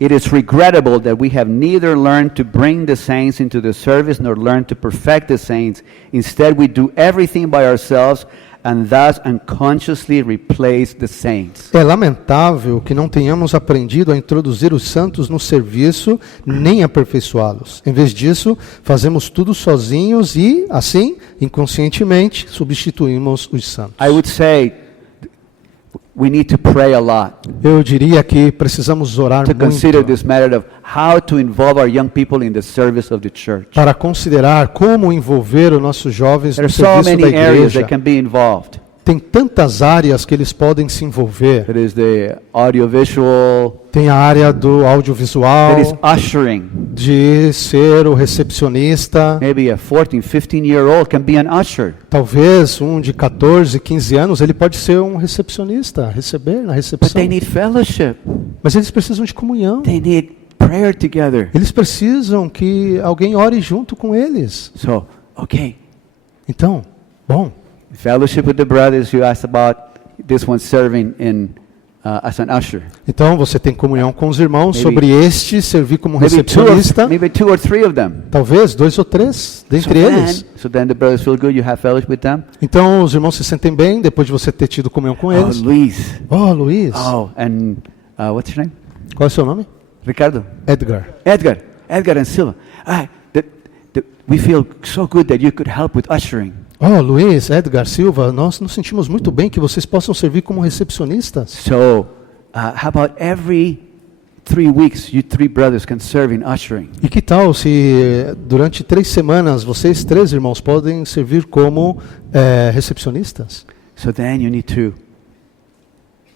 It is regrettable that we have neither learned to bring the saints into the service nor learned to perfect the saints. Instead, we do everything by ourselves and thus unconsciously replace the saints. É lamentável que não tenhamos aprendido a introduzir os santos no serviço, nem aperfeiçoá-los. Em vez disso, fazemos tudo sozinhos e, assim, inconscientemente, substituímos os santos. I would say we need to pray a lot Eu diria que precisamos orar to consider muito this matter of how to involve our young people in the service of the church. para considerar como envolver os nossos jovens There no are so serviço many da areas igreja. that can be involved. Tem tantas áreas que eles podem se envolver. There is the audiovisual, Tem a área do audiovisual, there is ushering. de ser o recepcionista. Maybe a 14, 15-year-old can be an usher. Talvez um de 14, 15 anos, ele pode ser um recepcionista, receber na But recepção. they need fellowship. Mas eles precisam de comunhão. They need prayer together. Eles precisam que alguém ore junto com eles. So, okay. Então, bom, Fellowship with the brothers, you asked about this one serving as an usher. então você tem comunhão com os irmãos Maybe- sobre este servir como Maybe recepcionista. maybe two or three of them. Talvez 2 ou 3 dentre eles. So then the brothers feel good, you have fellowship with them. Então os irmãos se sentem bem depois de você ter tido comunhão com Oh, eles. Luis. Oh, Luiz. Oh, and what's your name? Qual é o seu nome? Ricardo. Edgar. Edgar and Silva. We feel so good that you could help with ushering. Oh, Luiz, Edgar, Silva, nós nos sentimos muito bem que vocês possam servir como recepcionistas. So, how about every 3 weeks you 3 brothers can serve in ushering? E que tal se durante 3 semanas vocês 3 irmãos podem servir como recepcionistas? So then you need to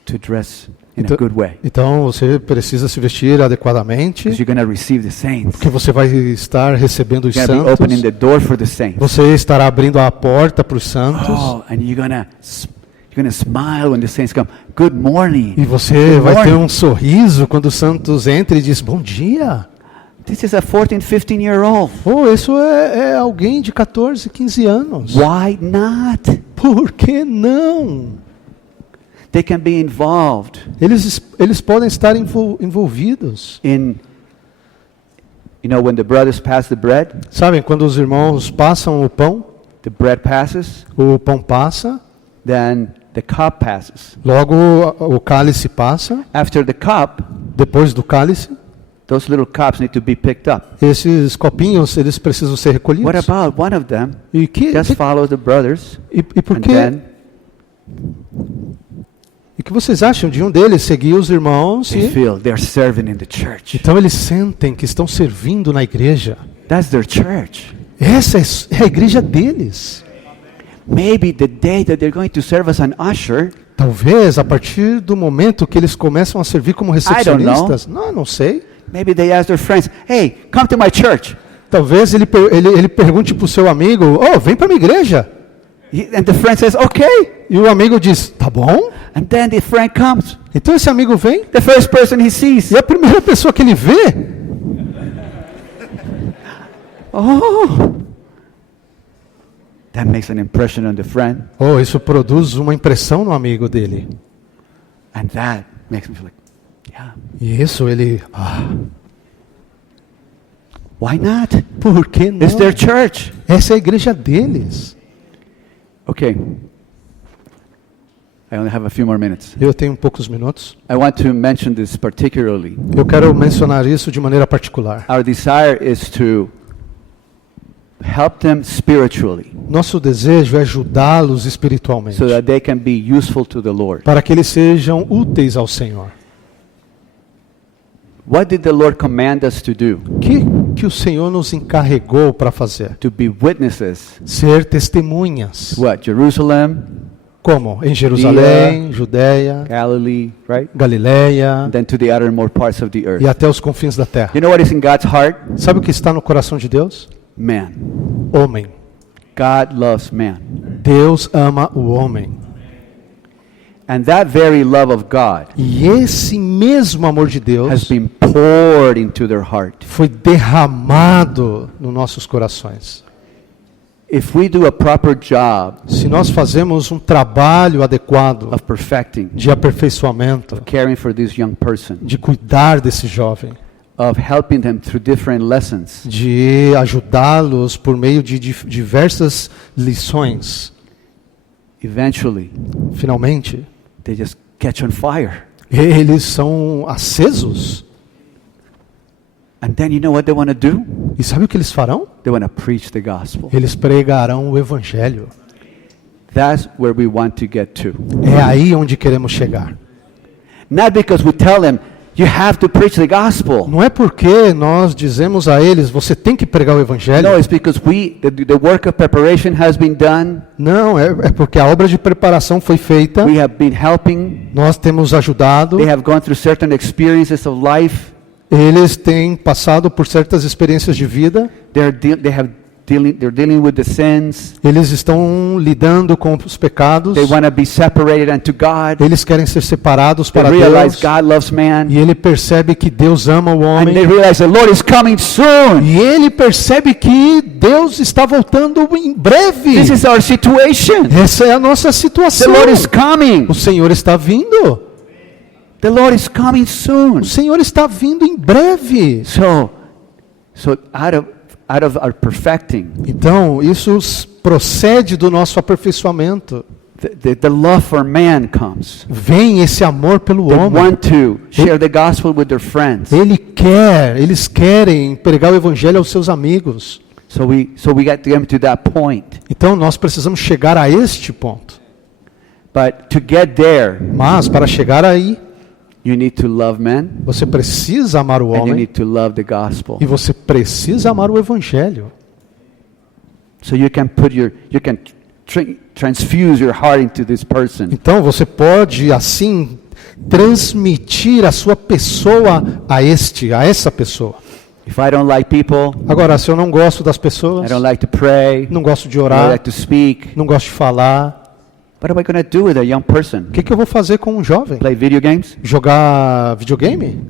to dress in a good way. Então você precisa se vestir adequadamente, Because you're going to receive the saints. porque você vai estar recebendo os You're going to be opening santos. the door for the saints. Você estará abrindo a porta para os santos. Oh, and you're going to smile when the saints come. Good morning. E você vai ter um sorriso quando os santos entram e diz bom dia. This is a 14, 15-year-old. Oh, isso é alguém de 14, 15 anos. Why not? Por que não? They can be involved Eles podem estar envolvidos. in, when the brothers pass the bread, Sabem, quando os irmãos passam o pão passes, passa, then the cup passes. logo o cálice passa. After the cup, Depois do cálice, those little cups need to be picked up. esses copinhos eles precisam ser recolhidos. What about one of them E just follows the brothers, e por and que? then E o que vocês acham de um deles seguir os irmãos? they feel they're serving in the church. Então eles sentem que estão servindo na igreja. That's their church. Essa é a igreja deles. Maybe the day that they're going to serve as an usher, Talvez a partir do momento que eles começam a servir como recepcionistas, não sei. maybe they ask their friends, "Hey, come to my church." Talvez ele pergunte para o seu amigo, vem para minha igreja. And the friend says, "Okay." E o amigo diz, tá bom. And then the friend comes. Então esse amigo vem, The first person he sees, e a primeira pessoa que ele vê, that makes an impression on the friend, isso produz uma impressão no amigo dele. and that makes me feel like, yeah, E isso ele, why not? por que não? It's their church. Essa é a igreja deles. Okay. I only have a few more minutes. Eu tenho poucos minutos. I want to mention this particularly. Eu quero mencionar isso de maneira particular. Our desire is to help them spiritually Nosso desejo é ajudá-los espiritualmente, so that they can be useful to the Lord. para que eles sejam úteis ao Senhor. What did the Lord command us to do? Que o Senhor nos encarregou para fazer? To be witnesses. Ser testemunhas. What? Jerusalem, Como? Em Jerusalém, Judéia, Galilee, right? Galileia And then to the uttermost parts of the earth. e até os confins da terra. You know what is in God's heart? Sabe o que está no coração de Deus? Man. Homem. God loves man. Deus ama o homem. And that very love of God E esse mesmo amor de has Deus been poured into their heart. foi derramado nos nossos corações. If we do a proper job Se nós fazemos um trabalho adequado of perfecting, de aperfeiçoamento, caring for this young person, de cuidar desse jovem, of helping them through different lessons, de ajudá-los por meio de diversas lições, eventually finalmente, they just catch on fire. eles são acesos. And then you know what they want to do? E sabe o que eles farão? They want to preach the gospel. Eles pregarão o evangelho. That's where we want to get to. É aí onde queremos chegar. Not because we tell them, you have to preach the gospel. Não é porque nós dizemos a eles, você tem que pregar o evangelho. No, it's because the work of preparation has been done. Não, é porque a obra de preparação foi feita. We have been helping. Nós temos ajudado. They have gone through certain experiences of life. Eles têm passado por certas experiências de vida. They're dealing with the sins. Eles estão lidando com os pecados. They want to be separated unto God. Eles querem ser separados They para realize Deus. God loves man. E ele percebe que Deus ama o And they homem. realize the Lord is coming soon. E ele percebe que Deus está voltando em breve. This is our situation. Essa é a nossa The situação. Lord is coming. O Senhor está vindo. The Lord is coming soon. O Senhor está vindo em breve. So out of our perfecting, Então, isso procede do nosso aperfeiçoamento. the love for man comes. Vem esse amor pelo They homem. want to share the gospel with their friends. Eles querem pregar o evangelho aos seus amigos. So we get them to that point. Então, nós precisamos chegar a este ponto. But to get there, Mas, para chegar aí, you need to love man você precisa amar o and you homem need to love the gospel. e você precisa amar o evangelho. So you can transfuse your heart into this person. Então, você pode, assim, transmitir a sua pessoa a essa pessoa. If I don't like people, Agora, se eu não gosto das I pessoas, don't like to pray, não gosto de I don't orar, like to speak, não gosto de falar, what am I going to do with a young person? o que eu vou fazer com um jovem? Play video games? Jogar videogame?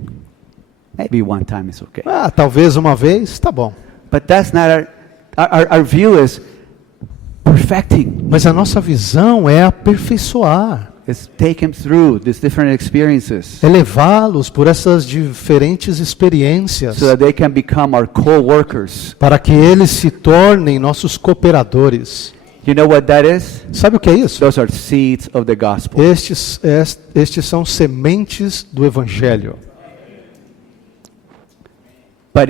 Maybe one time is okay. Ah, talvez uma vez, tá bom. But that's not our view is perfecting. Mas a nossa visão é aperfeiçoar, Is take him through these different experiences é levá-los por essas diferentes experiências, so that they can become our co-workers. para que eles se tornem nossos cooperadores. You know what that is? Sabe o que é isso? Those are seeds of the gospel. Estes são sementes do Evangelho. But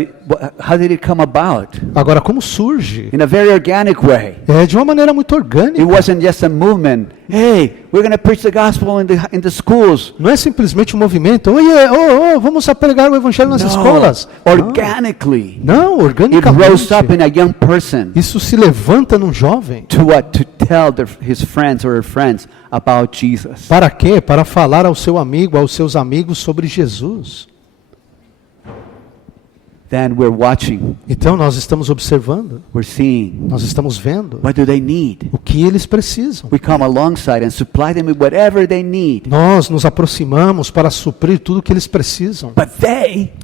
how did it come about? Agora, como surge? In a very organic way. É de uma maneira muito It orgânica. wasn't just a movement. Hey, we're going to preach the gospel in the schools. Não é simplesmente um movimento. Vamos a pregar o Evangelho nas escolas. Organically. Não, It organicamente. rose up in a young person Isso se levanta num jovem. to what? To tell his friends or her friends about Jesus. Para quê? Para falar ao seu amigo, aos seus amigos sobre Jesus. Then we're watching. Então nós estamos observando, We're seeing. nós estamos vendo What do they need? o que eles precisam. We come alongside and supply them with whatever they need. Nós nos aproximamos para suprir tudo o que eles precisam. But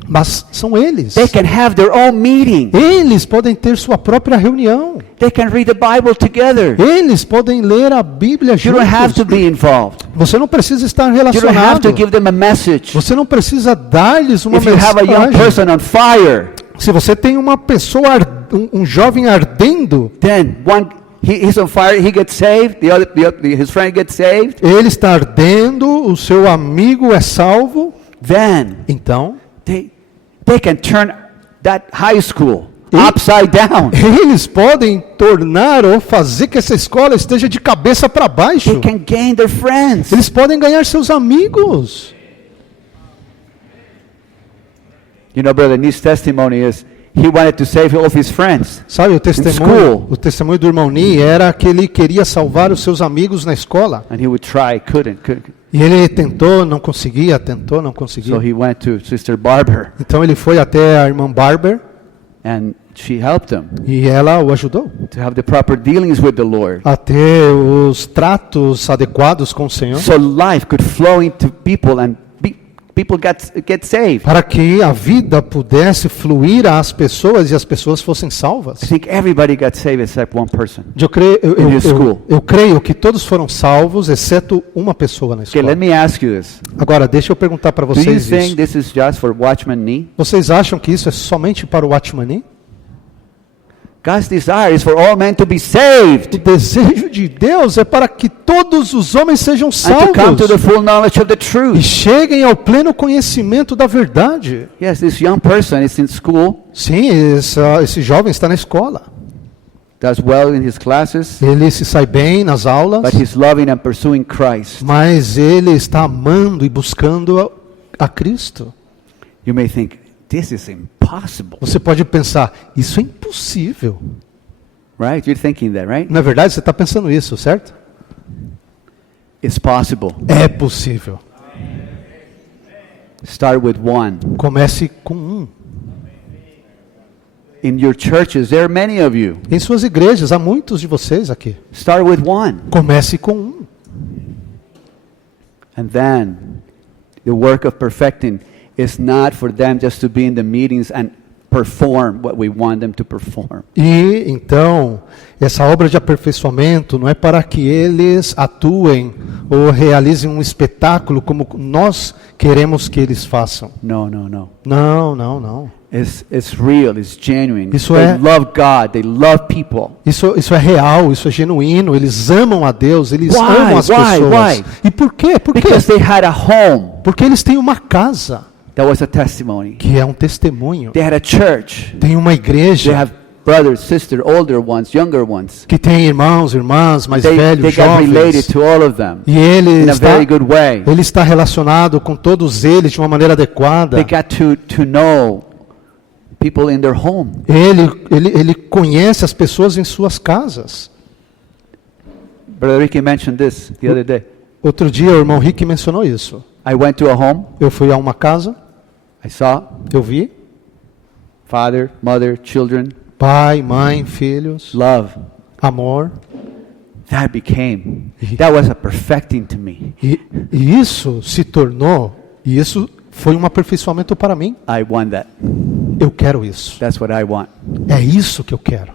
Mas são eles. they can have their own meeting. Eles podem ter sua própria reunião. They can read the Bible together. Eles podem ler a Bíblia You don't have to juntos. be involved. Você não precisa estar You don't have relacionado. to give them a message. Você não precisa dar-lhes uma If you have a young mensagem. person on fire, Se você tem uma pessoa, um jovem ardendo, then he's on fire, he gets saved, his friend gets saved, ele está ardendo, o seu amigo é salvo, then então they can turn that high school E- upside down. eles podem tornar ou fazer que essa escola esteja de cabeça para baixo. They can gain their friends. Eles podem ganhar seus amigos. You know, brother, Nee's testimony is he wanted to save all of his friends. Sabe, school. o testemunho do irmão Ni era que ele queria salvar os seus amigos na escola. And he would try, couldn't. E ele tentou, não conseguia, tentou, não conseguia. So he went to Sister Barber, Então ele foi até a irmã Barber and she helped him e ela o ajudou to have the proper dealings with the Lord. a ter os tratos adequados com o Senhor, So life could flow into people and people get saved. para que a vida pudesse fluir às pessoas e as pessoas fossem salvas. I think everybody got saved except one person. Eu In your school. eu creio que todos foram salvos, exceto uma pessoa na Okay, escola. let me ask you this. Agora, deixa eu perguntar para Do you vocês think isso. this is just for Watchman Nee? Vocês acham que isso é somente para o Watchman Nee? God's desire is for all men to be saved O desejo de Deus é para que todos os homens sejam and to come to the salvos full knowledge of the e truth. cheguem ao pleno conhecimento da verdade. Yes, this young person is in school, Sim, esse jovem está na escola. does well in his classes, Ele se sai bem nas aulas, but he's loving and pursuing Christ. mas ele está amando e buscando a Cristo. You may think, this is impossible, Você pode pensar, isso é impossível. right? You're thinking that, right? Na verdade, você está pensando isso, certo? It's possible. É possível. Start with one. Comece com um. In your churches, there are many of you. Em suas igrejas, há muitos de vocês aqui. Start with one. Comece com um. And then, the work of perfecting is not for them just to be in the meetings and perform what we want them to perform. E então, essa obra de aperfeiçoamento não é para que eles atuem ou realizem um espetáculo como nós queremos que eles façam. No, no, no. Não, não, não. It's real, it's genuine. Isso They é- love God, they love people. Isso é real, isso é genuíno. Eles amam a Deus, eles Why? amam as Why? pessoas. Why? E por quê? Por quê? Because they had a home. Porque eles têm uma casa, That was a testimony. que é um testemunho. They had a church. Tem uma They igreja have brothers, sisters, older ones, younger ones. que tem irmãos, irmãs, mais They velhos, got related jovens. to all of them E ele in a está, very good way. ele está relacionado com todos eles de uma maneira adequada. They got to know people in their home. Ele conhece as pessoas em suas casas. Brother Ricky mentioned this the other day. Outro dia o irmão Rick mencionou isso. I went to a home. Eu fui a uma casa, I saw eu vi father, mother, children, pai, mãe, filhos, love. amor. That was a perfecting to me. E isso se tornou, e isso foi um aperfeiçoamento para mim. I want that. Eu quero isso. That's what I want. É isso que eu quero.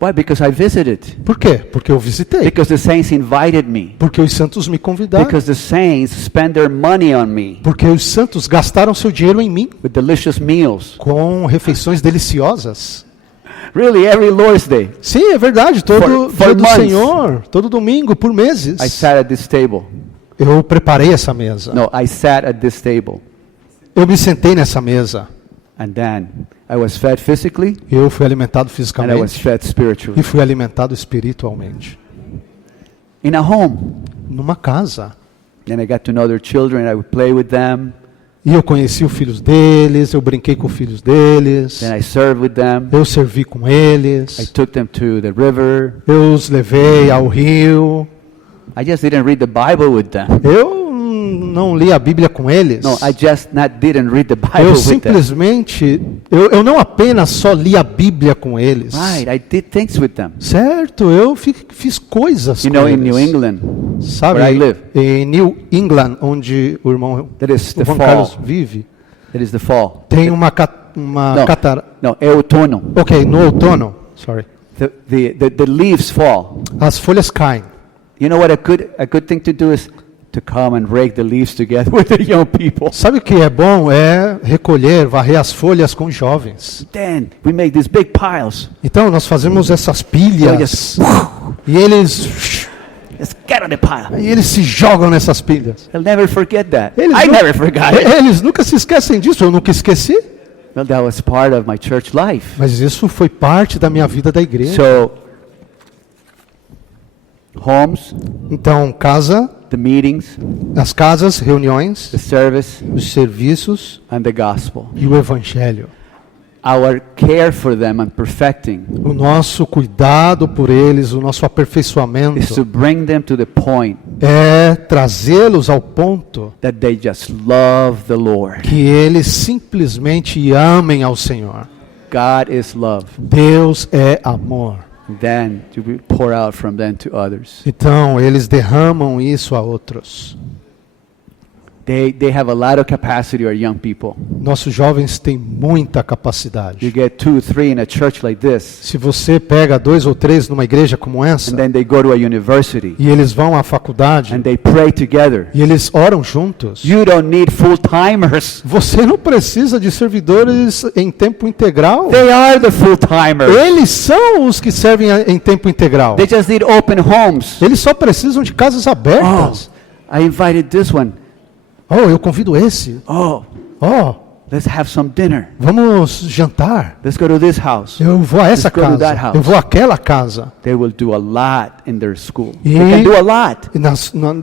Why? Because I visited. Por quê? Porque eu visitei. Because the saints invited me. Porque os santos me convidaram. Because the saints spend their money on me Porque os santos gastaram seu dinheiro em mim with delicious meals. com refeições deliciosas. Really, every Lord's Day, Sim, é verdade. Todo For dia do months. Senhor, todo domingo, por meses, I sat at this table. eu preparei essa mesa. No, I sat at this table. Eu me sentei nessa mesa. And then I was fed physically Eu fui alimentado and I was fisicamente fed spiritually. e fui alimentado espiritualmente. In a home. Numa casa. Then I got to know their children. I would play with them. E eu conheci os filhos deles, eu brinquei com os filhos deles, Then I served with them. eu servi com I eles, took them to the river. eu os levei ao rio. I just didn't read the Bible with them. Eu não li a Bíblia com eles. No, I just didn't read the Bible Eu with them. simplesmente, eu não apenas só li a Bíblia com eles. Right, I did things with them. Certo, eu fiz coisas You com know, in eles. New England, Sabe, where I live, em New England, onde o irmão that is o the Juan fall. Carlos vive, It is the fall. tem uma No. catarata. No, é outono. Ok, no outono, sorry, The leaves fall. as folhas caem. You know what a good thing to do is to come and rake the leaves together with the young people. Sabe o que é bom? É recolher, varrer as folhas com os jovens. Then we make these big piles. Então nós fazemos essas So pilhas just, e eles just get on the pile. se jogam nessas pilhas. They'll never forget that. Eles, I never forgot it. eles nunca se esquecem disso, eu nunca esqueci. Well, that was part of my church life. Mas isso foi parte da minha vida da igreja. So, homes, Então, casa, the meetings, as casas, reuniões, the service, os serviços and the gospel. e o evangelho. Our care for them and perfecting O nosso cuidado por eles, o nosso is to aperfeiçoamento bring them to the point é trazê-los ao ponto that they just love the Lord. que eles simplesmente amem ao Senhor. God is love. Deus é amor. Then to be pour out from them to others. Então, eles derramam isso a outros. They have a lot of capacity, our young people. Nossos jovens têm muita You capacidade. get 2, 3 in a church like this, Se você pega 2 ou 3 numa igreja como essa, and then they go to a university e eles vão à faculdade, and they pray together. e eles oram juntos, You don't need full-timers. você não precisa de servidores em tempo integral. They are the full-timers. Eles são os que servem em tempo integral. They just need open homes. Eles só precisam de casas Oh, abertas. I invited this one. Oh, eu convido esse. Oh, Oh, let's have some dinner. vamos jantar. Let's go to this house. Eu vou a essa Let's go to that casa. house. Eu vou àquela casa. They will do a lot in their school. E- They can do a lot. E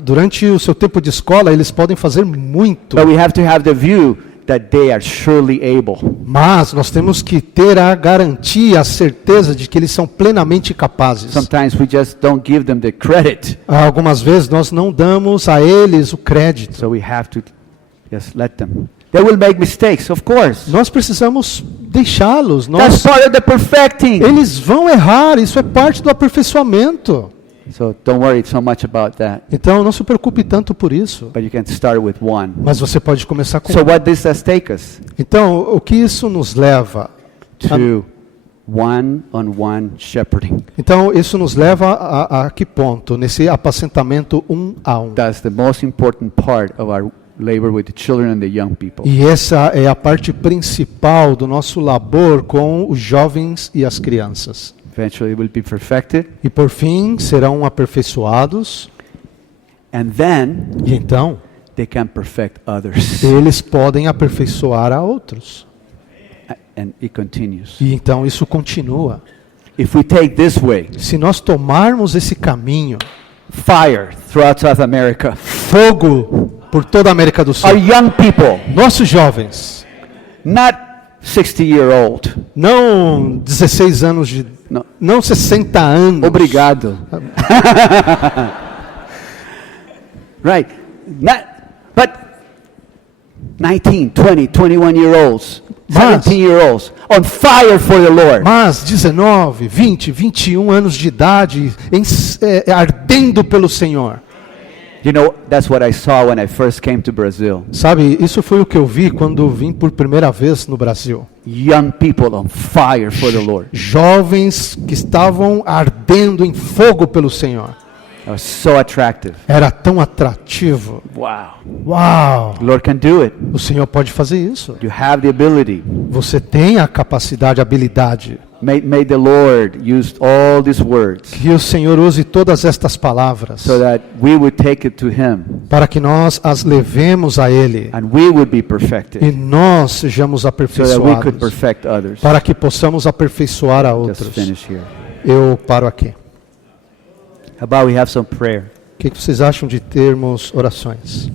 durante o seu tempo de escola, eles podem fazer muito. But we have to have the view that they are surely able. Mas nós temos que ter a garantia, a certeza de que eles são plenamente capazes. Sometimes we just don't give them the credit. Algumas vezes nós não damos a eles o crédito. So we have to just let them. They will make mistakes, of course. Nós precisamos deixá-los. That's part of the perfecting. Eles vão errar, isso é parte do aperfeiçoamento. So don't worry so much about that. Então não se preocupe tanto por isso. But you can start with one. Mas você pode começar com. So what does take us? Então, o que isso nos leva? To one-on-one shepherding. Então, isso nos leva a que ponto? Nesse apacentamento a um. That's the most important part of our labor with the children and the young people. E essa é a parte principal do nosso labor com os jovens e as crianças. Eventually it will be perfected. E por fim, serão aperfeiçoados. And then E então, they can perfect others. eles podem aperfeiçoar a outros. And it continues. E então isso continua. If we take this way, Se nós tomarmos esse caminho, fire throughout South America. fogo por toda a América do Sul. Our young people, Nossos jovens, not 60-year-old. não 16 anos de, No. não 60 anos. Obrigado. Right. Not But 19, 20, 21-year-olds, Mas- 17-year-olds, on fire for the Lord. Mas 19, 20, 21 anos de idade, ardendo pelo Senhor. You know, that's what I saw when I first came to Brazil. Sabe, isso foi o que eu vi quando vim por primeira vez no Brasil. Young people on fire for the Lord. Jovens que estavam ardendo em fogo pelo Senhor. It was so attractive. Era tão atrativo. Wow. Uau! The Lord can do it. O Senhor pode fazer isso. You have the ability. Você tem a capacidade, a habilidade. May the Lord use all these words Que o Senhor use todas estas palavras so that we would take it to Him para que nós as levemos a Ele and we would be e perfected nós sejamos so that we could aperfeiçoados perfect others. para que possamos aperfeiçoar a Just outros. finish here. Eu paro aqui. How about we have some prayer? O que vocês acham de termos orações?